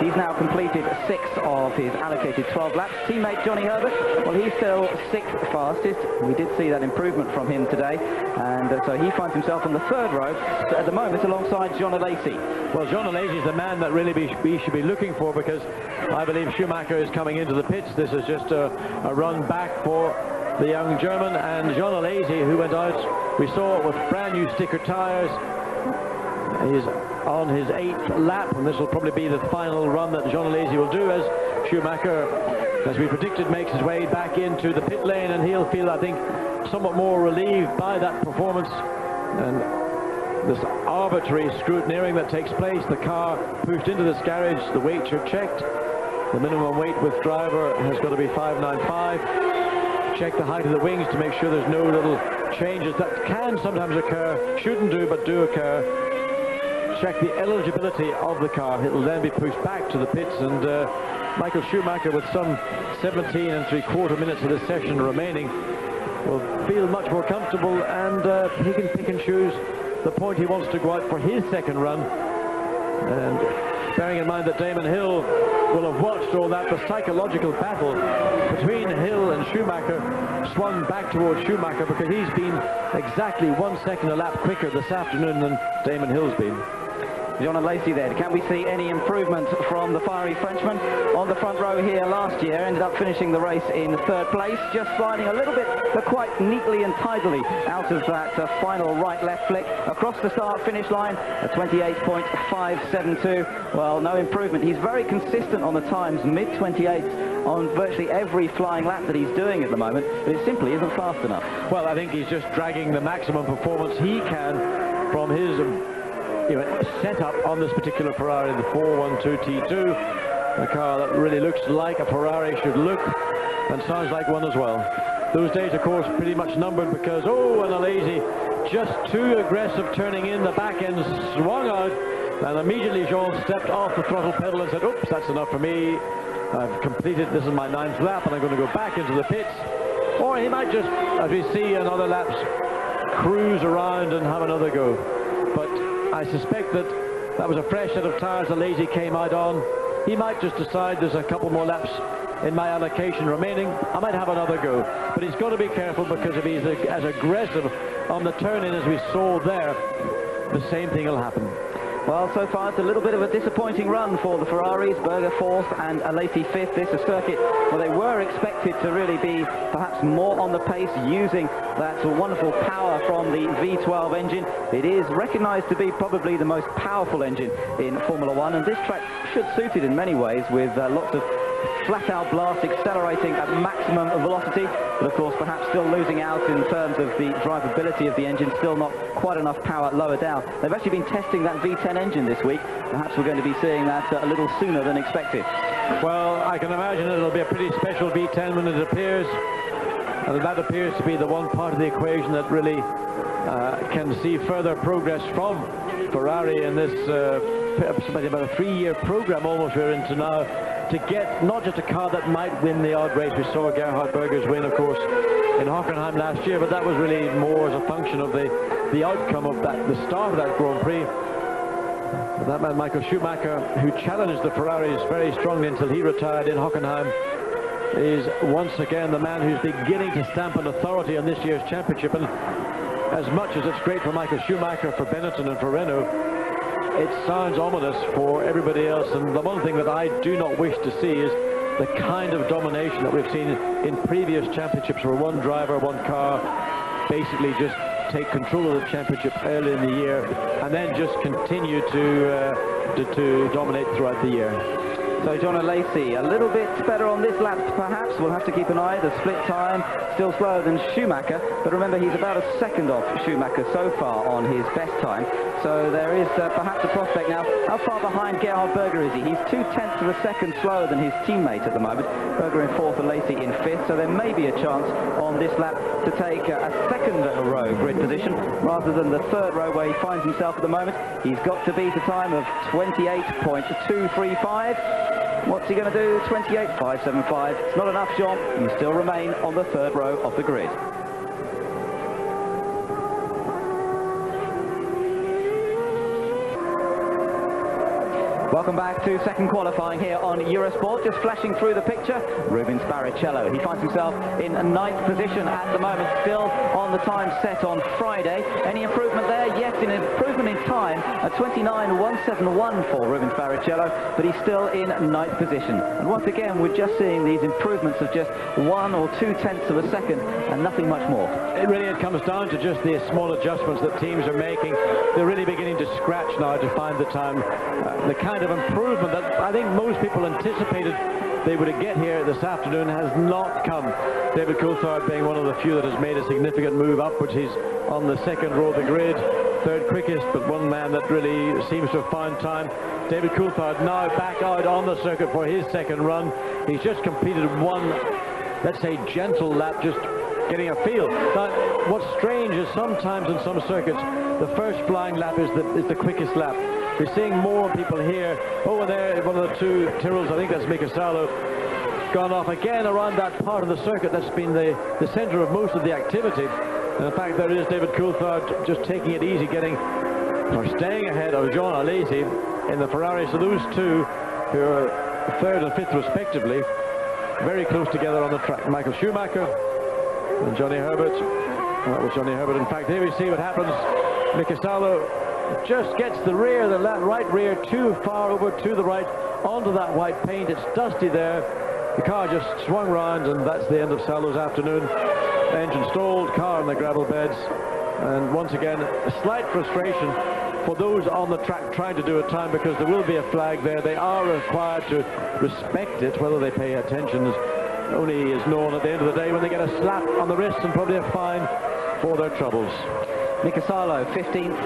He's now completed 6 of his allocated 12 laps. Teammate Johnny Herbert, well, he's still 6th fastest. We did see that improvement from him today, and so he finds himself on the 3rd row at the moment alongside John Alesi. Well, John Alesi is the man that really we should be looking for, because I believe Schumacher is coming into the pits. This is just a run back for the young German, and John Alesi, who went out, we saw, with brand new sticker tyres. He's on his 8th lap, and this will probably be the final run that John Alesi will do, as Schumacher, as we predicted, makes his way back into the pit lane, and he'll feel, I think, somewhat more relieved by that performance and this arbitrary scrutineering that takes place. The car pushed into this garage, the weights are checked. The minimum weight with driver has got to be 595. Check the height of the wings to make sure there's no little changes that can sometimes occur, shouldn't do, but do occur. Check the eligibility of the car. It will then be pushed back to the pits, and Michael Schumacher, with some 17 3/4 minutes of this session remaining, will feel much more comfortable, and he can pick and choose the point he wants to go out for his 2nd run. And bearing in mind that Damon Hill will have watched all that, the psychological battle between Hill and Schumacher swung back towards Schumacher, because he's been exactly 1 second a lap quicker this afternoon than Damon Hill's been. John Alesi there. Can we see any improvement from the fiery Frenchman? On the front row here last year, ended up finishing the race in 3rd place, just sliding a little bit, but quite neatly and tidily out of that final right-left flick. Across the start-finish line, a 28.572. Well, no improvement. He's very consistent on the times, mid-28s on virtually every flying lap that he's doing at the moment, but it simply isn't fast enough. Well, I think he's just dragging the maximum performance he can from his set up on this particular Ferrari, the 412 T2, a car that really looks like a Ferrari should look, and sounds like one as well. Those days, of course, pretty much numbered, because, and Alesi just too aggressive turning in, the back end swung out, and immediately Jean stepped off the throttle pedal and said, oops, that's enough for me. I've completed, this is my 9th lap, and I'm going to go back into the pits. Or he might just, as we see in other laps, cruise around and have another go. But I suspect that was a fresh set of tyres Alesi came out on. He might just decide there's a couple more laps in my allocation remaining, I might have another go. But he's got to be careful, because if he's as aggressive on the turn-in as we saw there, the same thing will happen. Well, so far it's a little bit of a disappointing run for the Ferraris. Berger 4th and Alesi 5th. This is a circuit where they were expected to really be perhaps more on the pace, using that wonderful power from the V12 engine. It is recognised to be probably the most powerful engine in Formula 1, and this track should suit it in many ways, with lots of flat-out blast, accelerating at maximum velocity, but of course perhaps still losing out in terms of the drivability of the engine, still not quite enough power lower down. They've actually been testing that V10 engine this week. Perhaps we're going to be seeing that a little sooner than expected. Well, I can imagine it'll be a pretty special V10 when it appears, and that appears to be the one part of the equation that really can see further progress from Ferrari in this about a 3-year program almost we're into now, to get not just a car that might win the odd race. We saw Gerhard Berger's win, of course, in Hockenheim last year, but that was really more as a function of the outcome of the start of that Grand Prix. But that man, Michael Schumacher, who challenged the Ferraris very strongly until he retired in Hockenheim, is once again the man who's beginning to stamp an authority on this year's championship. And as much as it's great for Michael Schumacher, for Benetton and for Renault, it sounds ominous for everybody else. And the one thing that I do not wish to see is the kind of domination that we've seen in previous championships, where one driver, one car basically just take control of the championship early in the year and then just continue to dominate throughout the year. So John Alesi, a little bit better on this lap perhaps. We'll have to keep an eye. The split time still slower than Schumacher, but remember he's about a second off Schumacher so far on his best time. So there is perhaps a prospect now. How far behind Gerhard Berger is he? He's 0.2 of a second slower than his teammate at the moment. Berger in 4th, Alesi in 5th, so there may be a chance on this lap to take a second row grid position rather than the 3rd row where he finds himself at the moment. He's got to beat a time of 28.235. What's he going to do? 28.575. It's not enough, John. You still remain on the 3rd row of the grid. Welcome back to second qualifying here on Eurosport. Just flashing through the picture, Rubens Barrichello. He finds himself in 9th position at the moment, still on the time set on Friday. Any improvement there? Yes, an improvement in time at 29.171 for Rubens Barrichello, but he's still in 9th position. And once again, we're just seeing these improvements of just 1 or 2/10 of a second and nothing much more. It comes down to just the small adjustments that teams are making. They're really beginning to scratch now to find the time, the kind of improvement that I think most people anticipated they would get here this afternoon has not come. David Coulthard being one of the few that has made a significant move upwards. He's on the 2nd row of the grid, 3rd quickest, but one man that really seems to have found time. David Coulthard now back out on the circuit for his 2nd run. He's just completed one, let's say, gentle lap, just getting a feel. But what's strange is sometimes in some circuits, the first flying lap is the quickest lap. We're seeing more people here. Over there, one of the 2 Tyrrells, I think that's Mika Salo, gone off again around that part of the circuit that's been the center of most of the activity. And in fact, there is David Coulthard just taking it easy, or staying ahead of John Alesi in the Ferrari. So those 2 who are 3rd and 5th respectively, very close together on the track. Michael Schumacher and Johnny Herbert. That was Johnny Herbert. In fact, here we see what happens. Mika Salo just gets the rear, the right rear, too far over to the right, onto that white paint. It's dusty there. The car just swung round, and that's the end of Salo's afternoon. Engine stalled, car on the gravel beds, and once again, a slight frustration for those on the track trying to do a time, because there will be a flag there. They are required to respect it. Whether they pay attention only is known at the end of the day when they get a slap on the wrist and probably a fine for their troubles. Mika Salo, 15th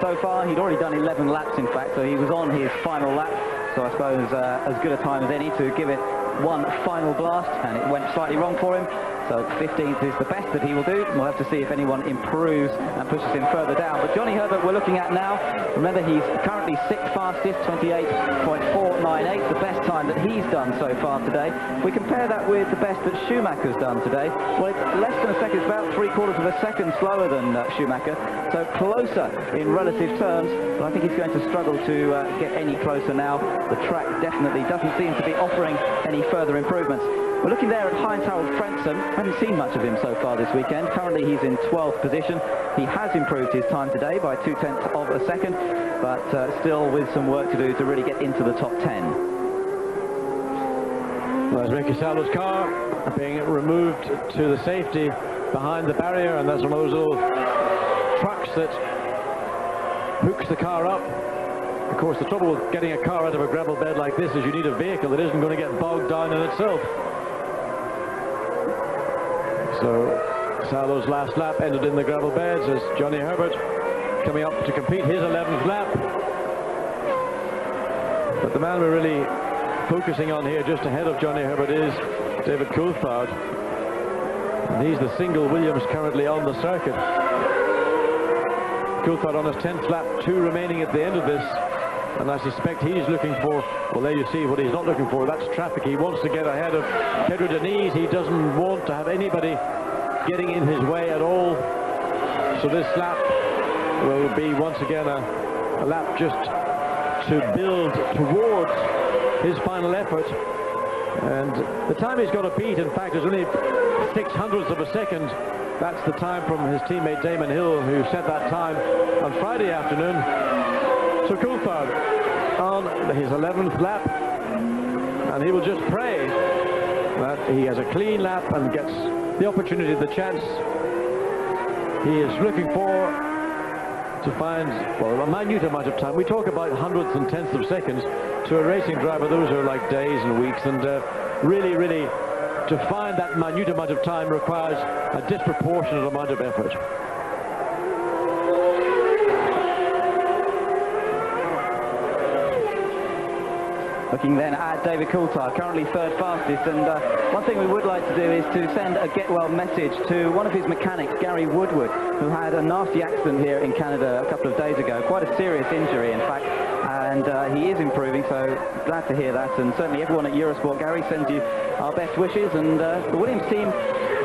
so far. He'd already done 11 laps, in fact, so he was on his final lap. So I suppose as good a time as any to give it one final blast, and it went slightly wrong for him. So 15th is the best that he will do. We'll have to see if anyone improves and pushes him further down. But Johnny Herbert we're looking at now. Remember, he's currently 6th fastest, 28.498, the best time that he's done so far today. If we compare that with the best that Schumacher's done today, well, it's less than a second. It's about 3/4 of a second slower than Schumacher. So closer in relative terms, but I think he's going to struggle to get any closer now. The track definitely doesn't seem to be offering any further improvements. We're looking there at Heinz-Harald Frentzen. Haven't seen much of him so far this weekend. Currently he's in 12th position. He has improved his time today by 0.2 of a second, but still with some work to do to really get into the top 10. Well, there's Mika Salo's car being removed to the safety behind the barrier, and that's one of those little trucks that hooks the car up. Of course, the trouble with getting a car out of a gravel bed like this is you need a vehicle that isn't going to get bogged down in itself. So Salo's last lap ended in the gravel beds as Johnny Herbert coming up to complete his 11th lap. But the man we're really focusing on here just ahead of Johnny Herbert is David Coulthard. And he's the single Williams currently on the circuit. Coulthard on his 10th lap, 2 remaining at the end of this. And I suspect he's looking for, well, there you see what he's not looking for. That's traffic. He wants to get ahead of Pedro Diniz. He doesn't want to have anybody getting in his way at all. So this lap will be once again a lap just to build towards his final effort. And the time he's got to beat, in fact, is only 0.06 of a second. That's the time from his teammate Damon Hill, who set that time on Friday afternoon So Coulthard on his 11th lap, and he will just pray that he has a clean lap and gets the opportunity, the chance he is looking for to find, well, a minute amount of time. We talk about hundredths and tenths of seconds. To a racing driver, those are like days and weeks, and really, to find that minute amount of time requires a disproportionate amount of effort. Looking then at David Coulthard, currently third fastest, and one thing we would like to do is to send a get well message to one of his mechanics, Gary Woodward, who had a nasty accident here in Canada a couple of days ago, quite a serious injury in fact, and he is improving, so glad to hear that, and certainly everyone at Eurosport, Gary, sends you our best wishes, and the Williams team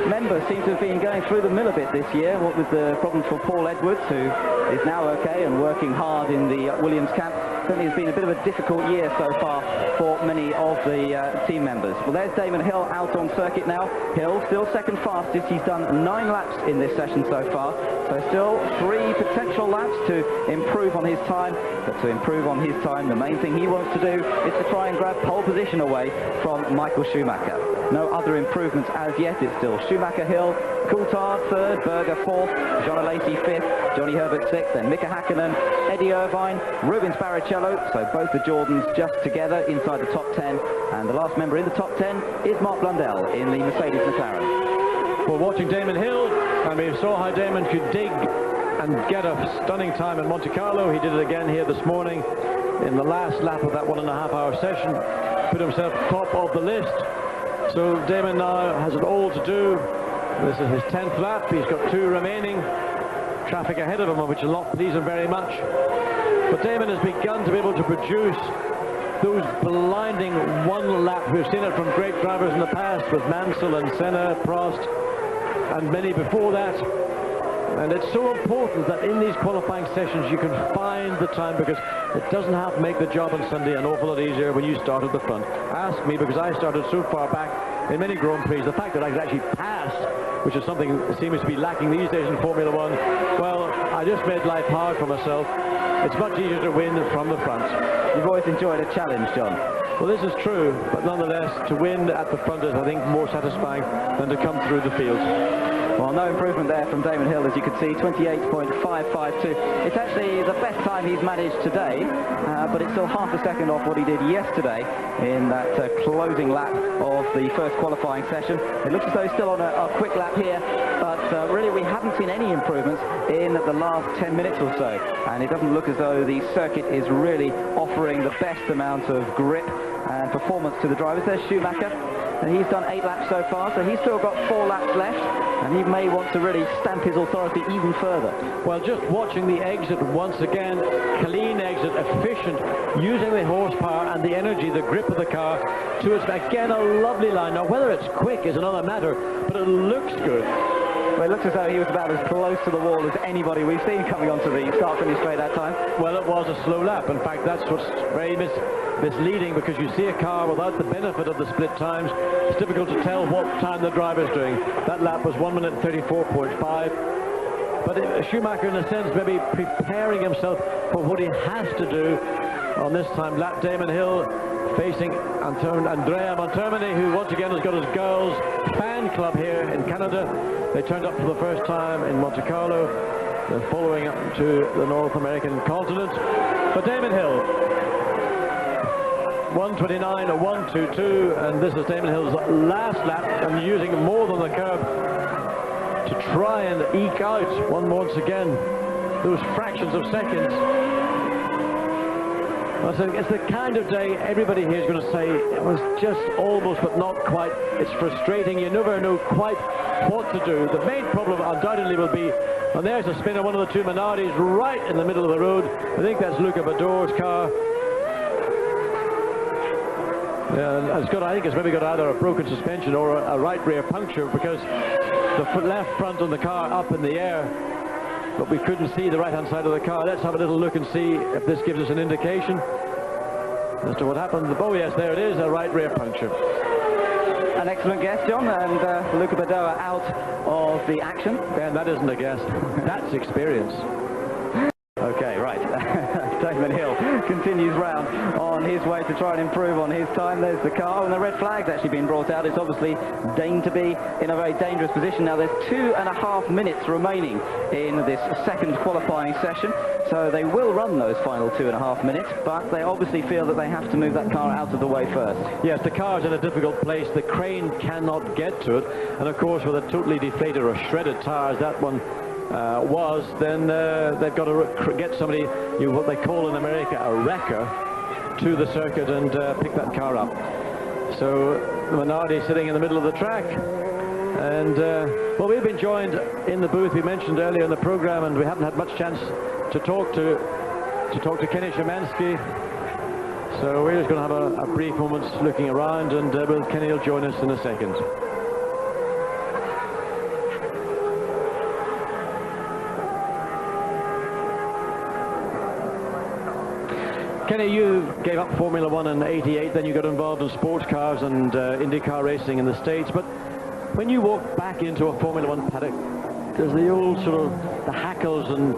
members seem to have been going through the mill a bit this year, what with the problems for Paul Edwards, who is now okay and working hard in the Williams camp. Certainly has been a bit of a difficult year so far for many of the team members. Well, there's Damon Hill out on circuit now. Hill still second fastest. He's done 9 laps in this session so far. So still 3 potential laps to improve on his time. But to improve on his time, the main thing he wants to do is to try and grab pole position away from Michael Schumacher. No other improvements as yet. It's still Schumacher, Hill, Coulthard third, Berger fourth, John Alesi fifth, Johnny Herbert sixth, then Mika Hakkinen, Eddie Irvine, Rubens Barrichello. So both the Jordans just together inside the top 10. And the last member in the top 10 is Mark Blundell in the Mercedes McLaren. Well, watching Damon Hill, and we saw how Damon could dig and get a stunning time in Monte Carlo. He did it again here this morning in the last lap of that 1.5-hour session. Put himself top of the list. So Damon now has it all to do. This is his 10th lap. He's got 2 remaining. Traffic ahead of him, which will not please him very much. But Damon has begun to be able to produce those blinding 1 lap. We've seen it from great drivers in the past with Mansell and Senna, Prost, and many before that. And it's so important that in these qualifying sessions you can find the time, because it doesn't have to make the job on Sunday an awful lot easier when you start at the front. Ask me, because I started so far back in many Grand Prix. The fact that I could actually pass, which is something that seems to be lacking these days in Formula One, well, I just made life hard for myself. It's much easier to win from the front. You've always enjoyed a challenge, John. Well, this is true, but nonetheless, to win at the front is, I think, more satisfying than to come through the field. Well, no improvement there from Damon Hill, as you can see, 28.552. It's actually the best time he's managed today, but it's still half a second off what he did yesterday in that closing lap of the first qualifying session. It looks as though he's still on a quick lap here, but really we haven't seen any improvements in the last 10 minutes or so, and it doesn't look as though the circuit is really offering the best amount of grip and performance to the drivers. There's Schumacher, and he's done 8 laps so far, so he's still got 4 laps left, and he may want to really stamp his authority even further. Well, just watching the exit once again, clean exit, efficient, using the horsepower and the energy, the grip of the car to its, again, a lovely line. Now, whether it's quick is another matter, but it looks good. Well, it looks as though he was about as close to the wall as anybody we've seen coming onto the start-finish straight that time. Well, it was a slow lap. In fact, that's what's very misleading, because you see a car without the benefit of the split times. It's difficult to tell what time the driver's doing. That lap was 1 minute 34.5. But Schumacher, in a sense, maybe preparing himself for what he has to do on this time. Lap Damon Hill facing Andrea Montermini, who once again has got his girls' fan club here in Canada. They turned up for the first time in Monte Carlo. They're following up to the North American continent. But Damon Hill, 1:29.122, and this is Damon Hill's last lap, and using more than the curb to try and eke out once again those fractions of seconds. It's the kind of day everybody here is going to say it was just almost but not quite. It's frustrating. You never know quite what to do. The main problem undoubtedly will be, and there's a spin of one of the 2 Minardis right in the middle of the road. I think that's Luca Badour's car. Yeah, I think it's maybe got either a broken suspension or a right rear puncture, because the left front on the car up in the air, but we couldn't see the right-hand side of the car. Let's have a little look and see if this gives us an indication as to what happened. Oh yes, there it is, a right rear puncture. An excellent guess, John, and Luca Badour out of the action. Ben, that isn't a guess. That's experience. Okay, right. Damon Hill continues round on his way to try and improve on his time. There's the car, and the red flag's actually been brought out. It's obviously deigned to be in a very dangerous position. Now there's 2.5 minutes remaining in this second qualifying session, so they will run those final 2.5 minutes, but they obviously feel that they have to move that car out of the way first. Yes, the car's in a difficult place. The crane cannot get to it, and of course with a totally deflated or shredded tire as that one was, then they've got to get somebody, what they call in America a wrecker, to the circuit and pick that car up. So Minardi sitting in the middle of the track, and well, we've been joined in the booth, we mentioned earlier in the program, and we haven't had much chance to talk to Kenny Szymanski. So we're just going to have a brief moment looking around, and Kenny will join us in a second. Kenny, you gave up Formula One in '88, then you got involved in sports cars and IndyCar racing in the States, but when you walk back into a Formula One paddock, there's the old sort of the hackles and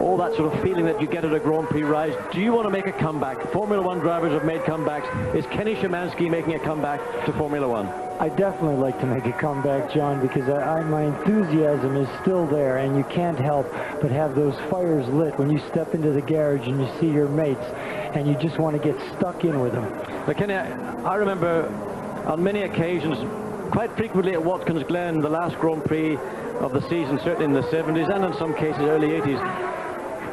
all that sort of feeling that you get at a Grand Prix race. Do you want to make a comeback? Formula One drivers have made comebacks. Is Kenny Szymanski making a comeback to Formula One? I definitely like to make a comeback, John, because my enthusiasm is still there, and you can't help but have those fires lit when you step into the garage and you see your mates, and you just want to get stuck in with them. But Kenny, I remember on many occasions, quite frequently at Watkins Glen, the last Grand Prix of the season, certainly in the 70s and in some cases early 80s,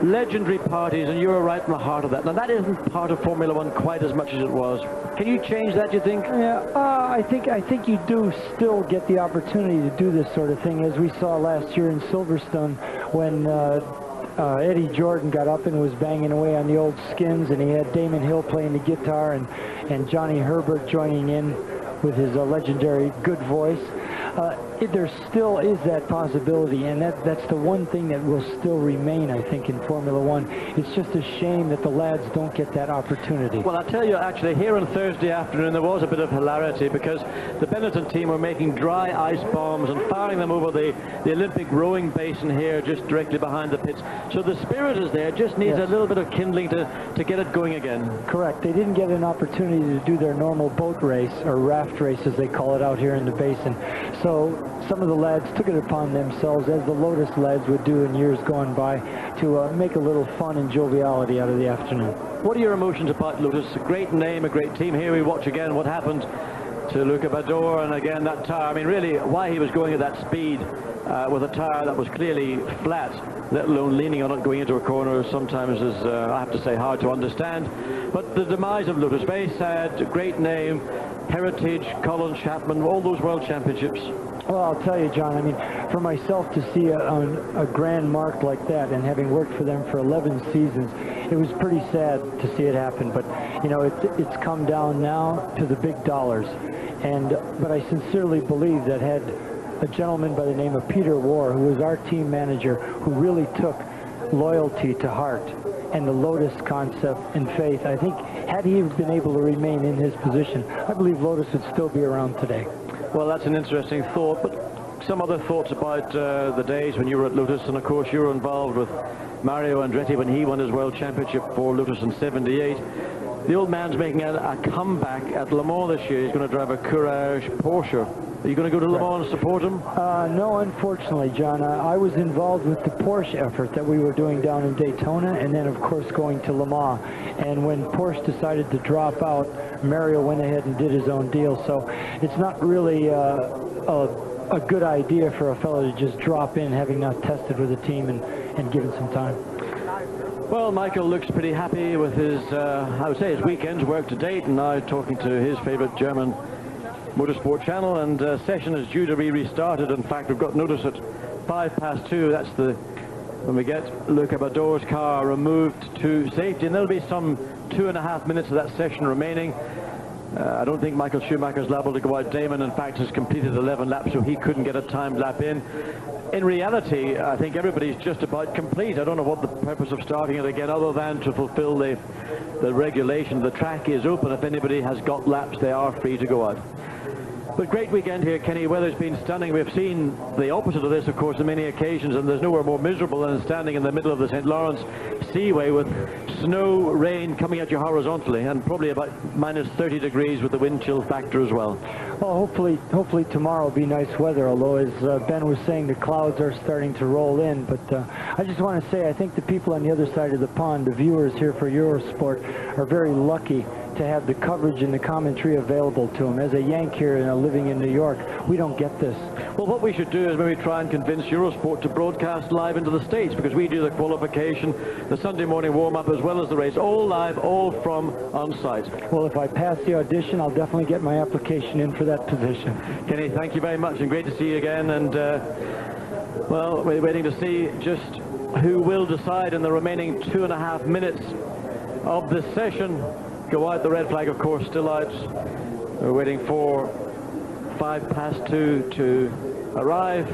legendary parties, and you were right in the heart of that. Now that isn't part of Formula One quite as much as it was. Can you change that, do you think? Yeah, I think you do still get the opportunity to do this sort of thing, as we saw last year in Silverstone when Eddie Jordan got up and was banging away on the old skins, and he had Damon Hill playing the guitar and Johnny Herbert joining in with his legendary good voice. There still is that possibility, and that's the one thing that will still remain, I think, in Formula One. It's just a shame that the lads don't get that opportunity. Well, I'll tell you, actually, here on Thursday afternoon, there was a bit of hilarity because the Benetton team were making dry ice bombs and firing them over the Olympic rowing basin here, just directly behind the pits. So the spirit is there, just needs a little bit of kindling to get it going again. Correct. They didn't get an opportunity to do their normal boat race, or raft race as they call it out here in the basin. So some of the lads took it upon themselves, as the Lotus lads would do in years gone by, to make a little fun and joviality out of the afternoon. What are your emotions about Lotus? A great name, a great team. Here we watch again what happened to Luca Badoer, and again that tire. I mean, really, why he was going at that speed with a tire that was clearly flat, let alone leaning on it going into a corner, sometimes is, I have to say, hard to understand. But the demise of Lotus, very sad, great name, heritage, Colin Chapman, all those world championships. Well, I'll tell you, John, I mean, for myself to see a grand mark like that, and having worked for them for 11 seasons, it was pretty sad to see it happen. But, you know, it's come down now to the big dollars. But I sincerely believe that had a gentleman by the name of Peter Warr, who was our team manager, who really took loyalty to heart and the Lotus concept and faith, I think had he been able to remain in his position, I believe Lotus would still be around today. Well, that's an interesting thought, but some other thoughts about the days when you were at Lotus, and of course you were involved with Mario Andretti when he won his world championship for Lotus in '78. The old man's making a comeback at Le Mans this year. He's going to drive a Courage Porsche. Are you going to go to Le Mans and support him? No, unfortunately, John. I was involved with the Porsche effort that we were doing down in Daytona, and then, of course, going to Le Mans. And when Porsche decided to drop out, Mario went ahead and did his own deal. So it's not really a good idea for a fellow to just drop in, having not tested with the team and given some time. Well, Michael looks pretty happy with his, I would say, his weekend's work to date, and now talking to his favorite German motorsport channel, and session is due to be restarted. In fact, we've got notice at 2:05. That's when we get Luca Badoer's car removed to safety, and there'll be some 2.5 minutes of that session remaining. I don't think Michael Schumacher's liable to go out. Damon, in fact, has completed 11 laps, so he couldn't get a timed lap in. In reality, I think everybody's just about complete. I don't know what the purpose of starting it again, other than to fulfill the regulation. The track is open. If anybody has got laps, they are free to go out. But great weekend here, Kenny. Weather's been stunning. We've seen the opposite of this, of course, on many occasions, and there's nowhere more miserable than standing in the middle of the St. Lawrence Seaway with snow, rain coming at you horizontally, and probably about minus 30 degrees with the wind chill factor as well. Well, hopefully tomorrow will be nice weather, although as Ben was saying, the clouds are starting to roll in. But I just want to say, I think the people on the other side of the pond, the viewers here for Eurosport, are very lucky to have the coverage and the commentary available to them. As a Yank here living in New York, we don't get this. Well, what we should do is maybe try and convince Eurosport to broadcast live into the States, because we do the qualification, the Sunday morning warm-up, as well as the race, all live, all from on-site. Well, if I pass the audition, I'll definitely get my application in for that position. Kenny, thank you very much, and great to see you again. And, well, we're waiting to see just who will decide in the remaining 2.5 minutes of this session. Go out, the red flag, of course, still out. We're waiting for 2:05 to arrive.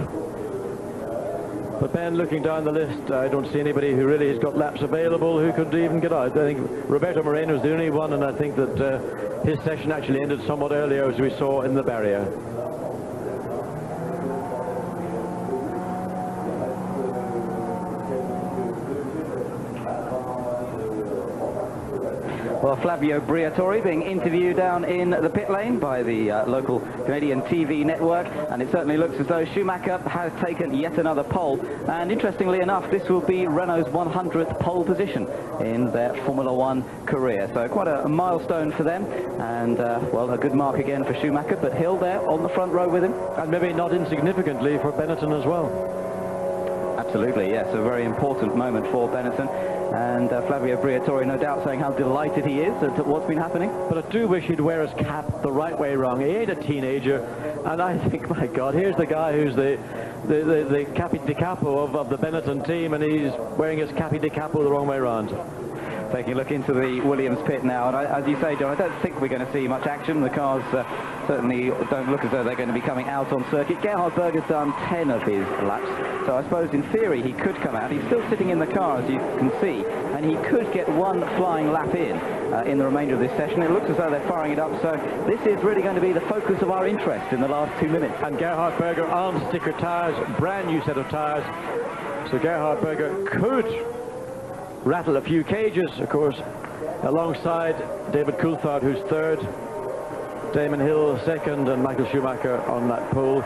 But Ben, looking down the list, I don't see anybody who really has got laps available who could even get out. I think Roberto Moreno is the only one, and I think that his session actually ended somewhat earlier, as we saw in the barrier. Well, Flavio Briatore being interviewed down in the pit lane by the local Canadian TV network, and it certainly looks as though Schumacher has taken yet another pole. And interestingly enough, this will be Renault's 100th pole position in their Formula One career. So quite a milestone for them, and well, a good mark again for Schumacher, but Hill there on the front row with him. And maybe not insignificantly for Benetton as well. Absolutely, yes, a very important moment for Benetton. And Flavio Briatore, no doubt, saying how delighted he is at what's been happening. But I do wish he'd wear his cap the right way round. He ain't a teenager, and I think, my God, here's the guy who's the capi di capo of the Benetton team, and he's wearing his capi di capo the wrong way round. Taking a look into the Williams pit now, and as you say, John, I don't think we're going to see much action. The cars certainly don't look as though they're going to be coming out on circuit. Gerhard Berger's done 10 of his laps, so I suppose in theory he could come out. He's still sitting in the car, as you can see, and he could get one flying lap in the remainder of this session. It looks as though they're firing it up, so this is really going to be the focus of our interest in the last 2 minutes. And Gerhard Berger on sticker tyres, brand new set of tyres, so Gerhard Berger could rattle a few cages, of course, alongside David Coulthard, who's third, Damon Hill second, and Michael Schumacher on that pole.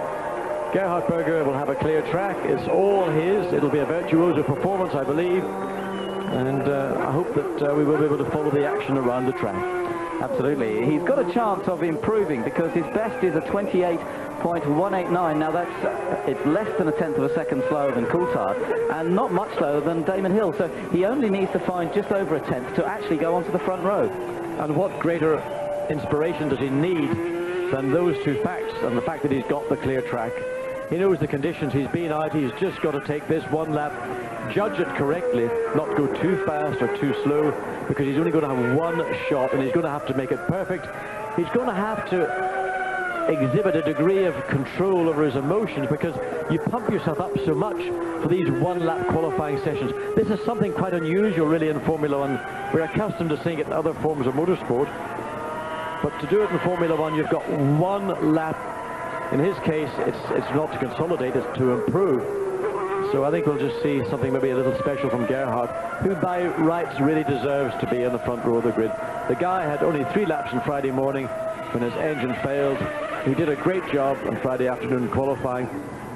Gerhard Berger will have a clear track. It's all his. It'll be a virtuoso performance, I believe, and I hope that we will be able to follow the action around the track. Absolutely. He's got a chance of improving, because his best is a 28.189. Now it's less than a tenth of a second slower than Coulthard, and not much slower than Damon Hill, so he only needs to find just over a tenth to actually go onto the front row. And what greater inspiration does he need than those two facts, and the fact that he's got the clear track. He knows the conditions. He's been out. He's just got to take this one lap, judge it correctly, not go too fast or too slow, because he's only going to have one shot, and he's going to have to make it perfect. He's going to have to exhibit a degree of control over his emotions, because you pump yourself up so much for these one-lap qualifying sessions. This is something quite unusual, really, in Formula One. We're accustomed to seeing it in other forms of motorsport, but to do it in Formula One, you've got one lap. In his case, it's not to consolidate, it's to improve. So I think we'll just see something maybe a little special from Gerhard, who by rights really deserves to be in the front row of the grid. The guy had only 3 laps on Friday morning when his engine failed. He did a great job on Friday afternoon qualifying.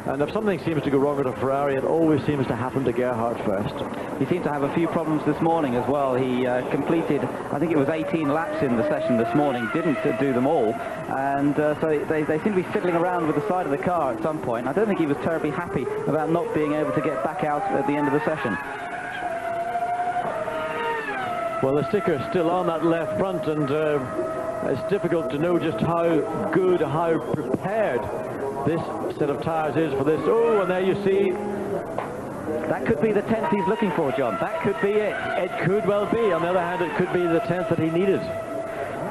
And if something seems to go wrong with a Ferrari, it always seems to happen to Gerhard first. He seemed to have a few problems this morning as well. He completed, I think it was 18 laps in the session this morning, didn't do them all. And so they seem to be fiddling around with the side of the car at some point. I don't think he was terribly happy about not being able to get back out at the end of the session. Well, the sticker's still on that left front, and it's difficult to know just how good, how prepared this set of tyres is for this. Oh, and there you see. That could be the 10th he's looking for, John. That could be it. It could well be. On the other hand, it could be the 10th that he needed.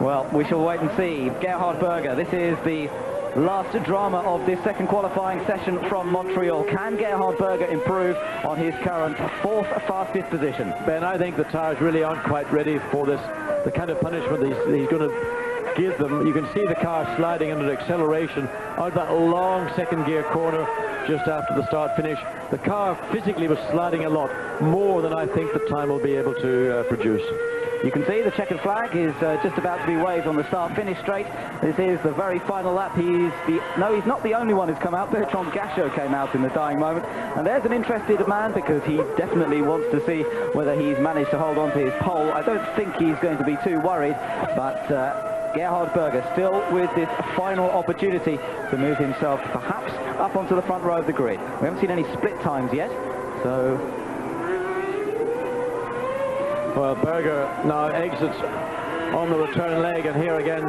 Well, we shall wait and see. Gerhard Berger, this is the last drama of this second qualifying session from Montreal. Can Gerhard Berger improve on his current 4th fastest position? Ben, I think the tyres really aren't quite ready for this, the kind of punishment he's going to give them. You can see the car sliding under acceleration out that long second gear corner just after the start finish. The car physically was sliding a lot more than I think the time will be able to produce. You can see the checkered flag is just about to be waved on the start-finish straight. This is the very final lap. He's not the only one who's come out. Bertrand Gachot came out in the dying moment. And there's an interested man because he definitely wants to see whether he's managed to hold on to his pole. I don't think he's going to be too worried, but Gerhard Berger still with this final opportunity to move himself perhaps up onto the front row of the grid. We haven't seen any split times yet, so... Well, Berger now exits on the return leg, and here again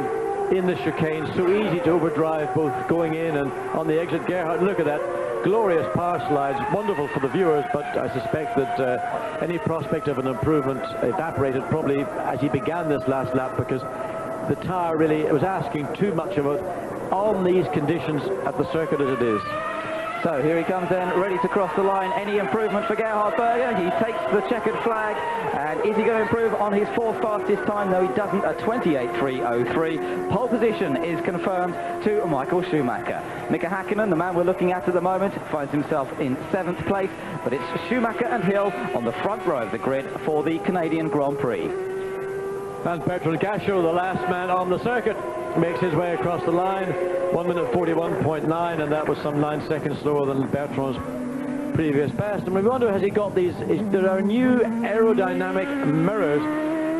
in the chicane, so easy to overdrive both going in and on the exit. Gerhard, look at that, glorious power slides, wonderful for the viewers, but I suspect that any prospect of an improvement evaporated probably as he began this last lap, because the tyre really was asking too much of it on these conditions at the circuit as it is. So here he comes then, ready to cross the line. Any improvement for Gerhard Berger? He takes the checkered flag, and is he going to improve on his fourth fastest time? No, he doesn't, a 28.303. Pole position is confirmed to Michael Schumacher. Mika Häkkinen, the man we're looking at the moment, finds himself in 7th place, but it's Schumacher and Hill on the front row of the grid for the Canadian Grand Prix. And Bertrand Gachot, the last man on the circuit, makes his way across the line. 1 minute 41.9, and that was some 9 seconds slower than Bertrand's previous best. And we wonder, has he got these? There are new aerodynamic mirrors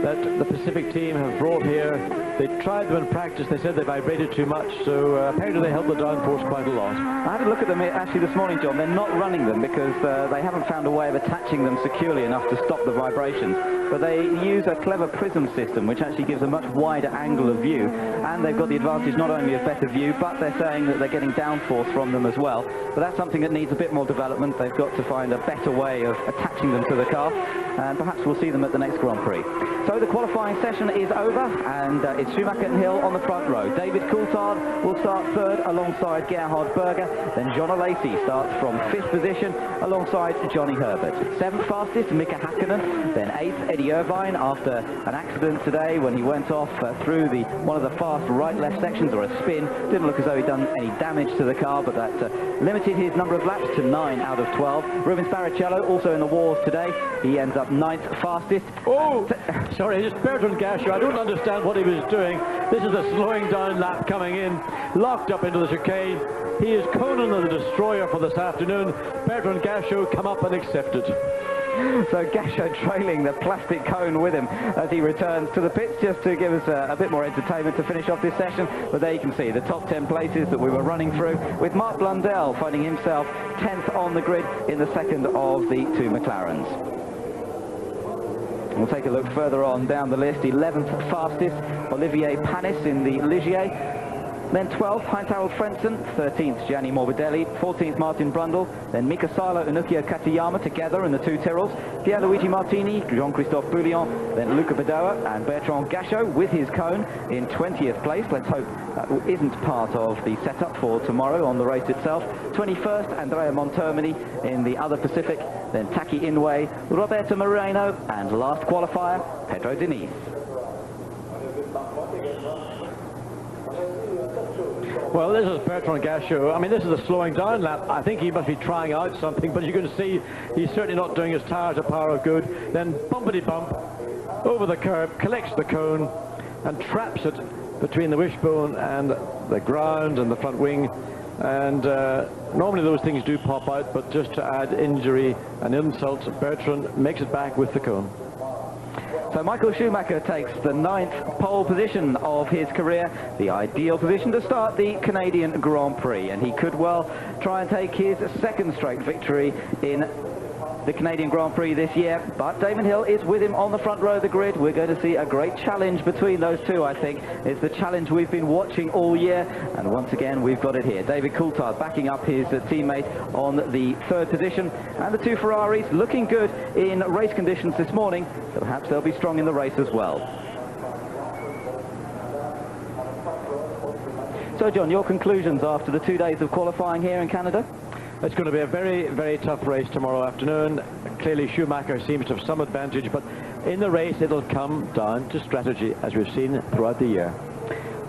that the Pacific team have brought here. They tried them in practice. They said they vibrated too much, so apparently they help the downforce quite a lot. I had a look at them actually this morning, John. They're not running them because they haven't found a way of attaching them securely enough to stop the vibrations. But they use a clever prism system which actually gives a much wider angle of view, and they've got the advantage not only of better view, but they're saying that they're getting downforce from them as well. But that's something that needs a bit more development. They've got to find a better way of attaching them to the car, and perhaps we'll see them at the next Grand Prix. So the qualifying session is over, and it's Schumacher and Hill on the front row. David Coulthard will start 3rd alongside Gerhard Berger. Then John Alesi starts from 5th position alongside Johnny Herbert. 7th fastest, Mika Häkkinen. Then 8th, Eddie Irvine, after an accident today when he went off through one of the fast right-left sections, or a spin. Didn't look as though he'd done any damage to the car, but that limited his number of laps to 9 out of 12. Rubens Barrichello also in the wars today. He ends up 9th fastest. Oh, sorry, it's Bertrand Gachot. I don't understand what he was doing. This is a slowing down lap coming in, locked up into the chicane. He is Conan the Destroyer for this afternoon. Bertrand Gachot come up and accepted. So Gachot trailing the plastic cone with him as he returns to the pits, just to give us a bit more entertainment to finish off this session. But there you can see the top 10 places that we were running through, with Mark Blundell finding himself 10th on the grid in the second of the 2 McLarens. We'll take a look further on down the list. 11th fastest, Olivier Panis in the Ligier. Then 12th, Heinz-Harald Frentzen. 13th, Gianni Morbidelli. 14th, Martin Brundle. Then Mika Salo, Inukia Katayama together in the 2 Tyrrells. Pierluigi Martini, Jean-Christophe Bouillon. Then Luca Badoa and Bertrand Gachot with his cone in 20th place. Let's hope that isn't part of the setup for tomorrow on the race itself. 21st, Andrea Montermini in the other Pacific. Then Taki Inoue, Roberto Moreno, and last qualifier, Pedro Diniz. Well, this is Bertrand Gachot. I mean, this is a slowing down lap. I think he must be trying out something, but you can see he's certainly not doing his tyres a power of good. Then bumpity bump over the curb, collects the cone and traps it between the wishbone and the ground and the front wing. And normally those things do pop out, but just to add injury and insult, Bertrand makes it back with the cone. So Michael Schumacher takes the 9th pole position of his career, the ideal position to start the Canadian Grand Prix, and he could well try and take his 2nd straight victory in the Canadian Grand Prix this year. But Damon Hill is with him on the front row of the grid. We're going to see a great challenge between those two, I think. It's the challenge we've been watching all year, and once again we've got it here. David Coulthard backing up his teammate on the 3rd position, and the 2 Ferraris looking good in race conditions this morning, so perhaps they'll be strong in the race as well. So John, your conclusions after the 2 days of qualifying here in Canada? It's going to be a very, very tough race tomorrow afternoon. Clearly Schumacher seems to have some advantage, but in the race it'll come down to strategy, as we've seen throughout the year.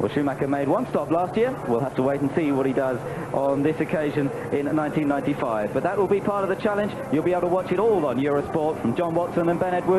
Well, Schumacher made one stop last year. We'll have to wait and see what he does on this occasion in 1995. But that will be part of the challenge. You'll be able to watch it all on Eurosport from John Watson and Ben Edwards.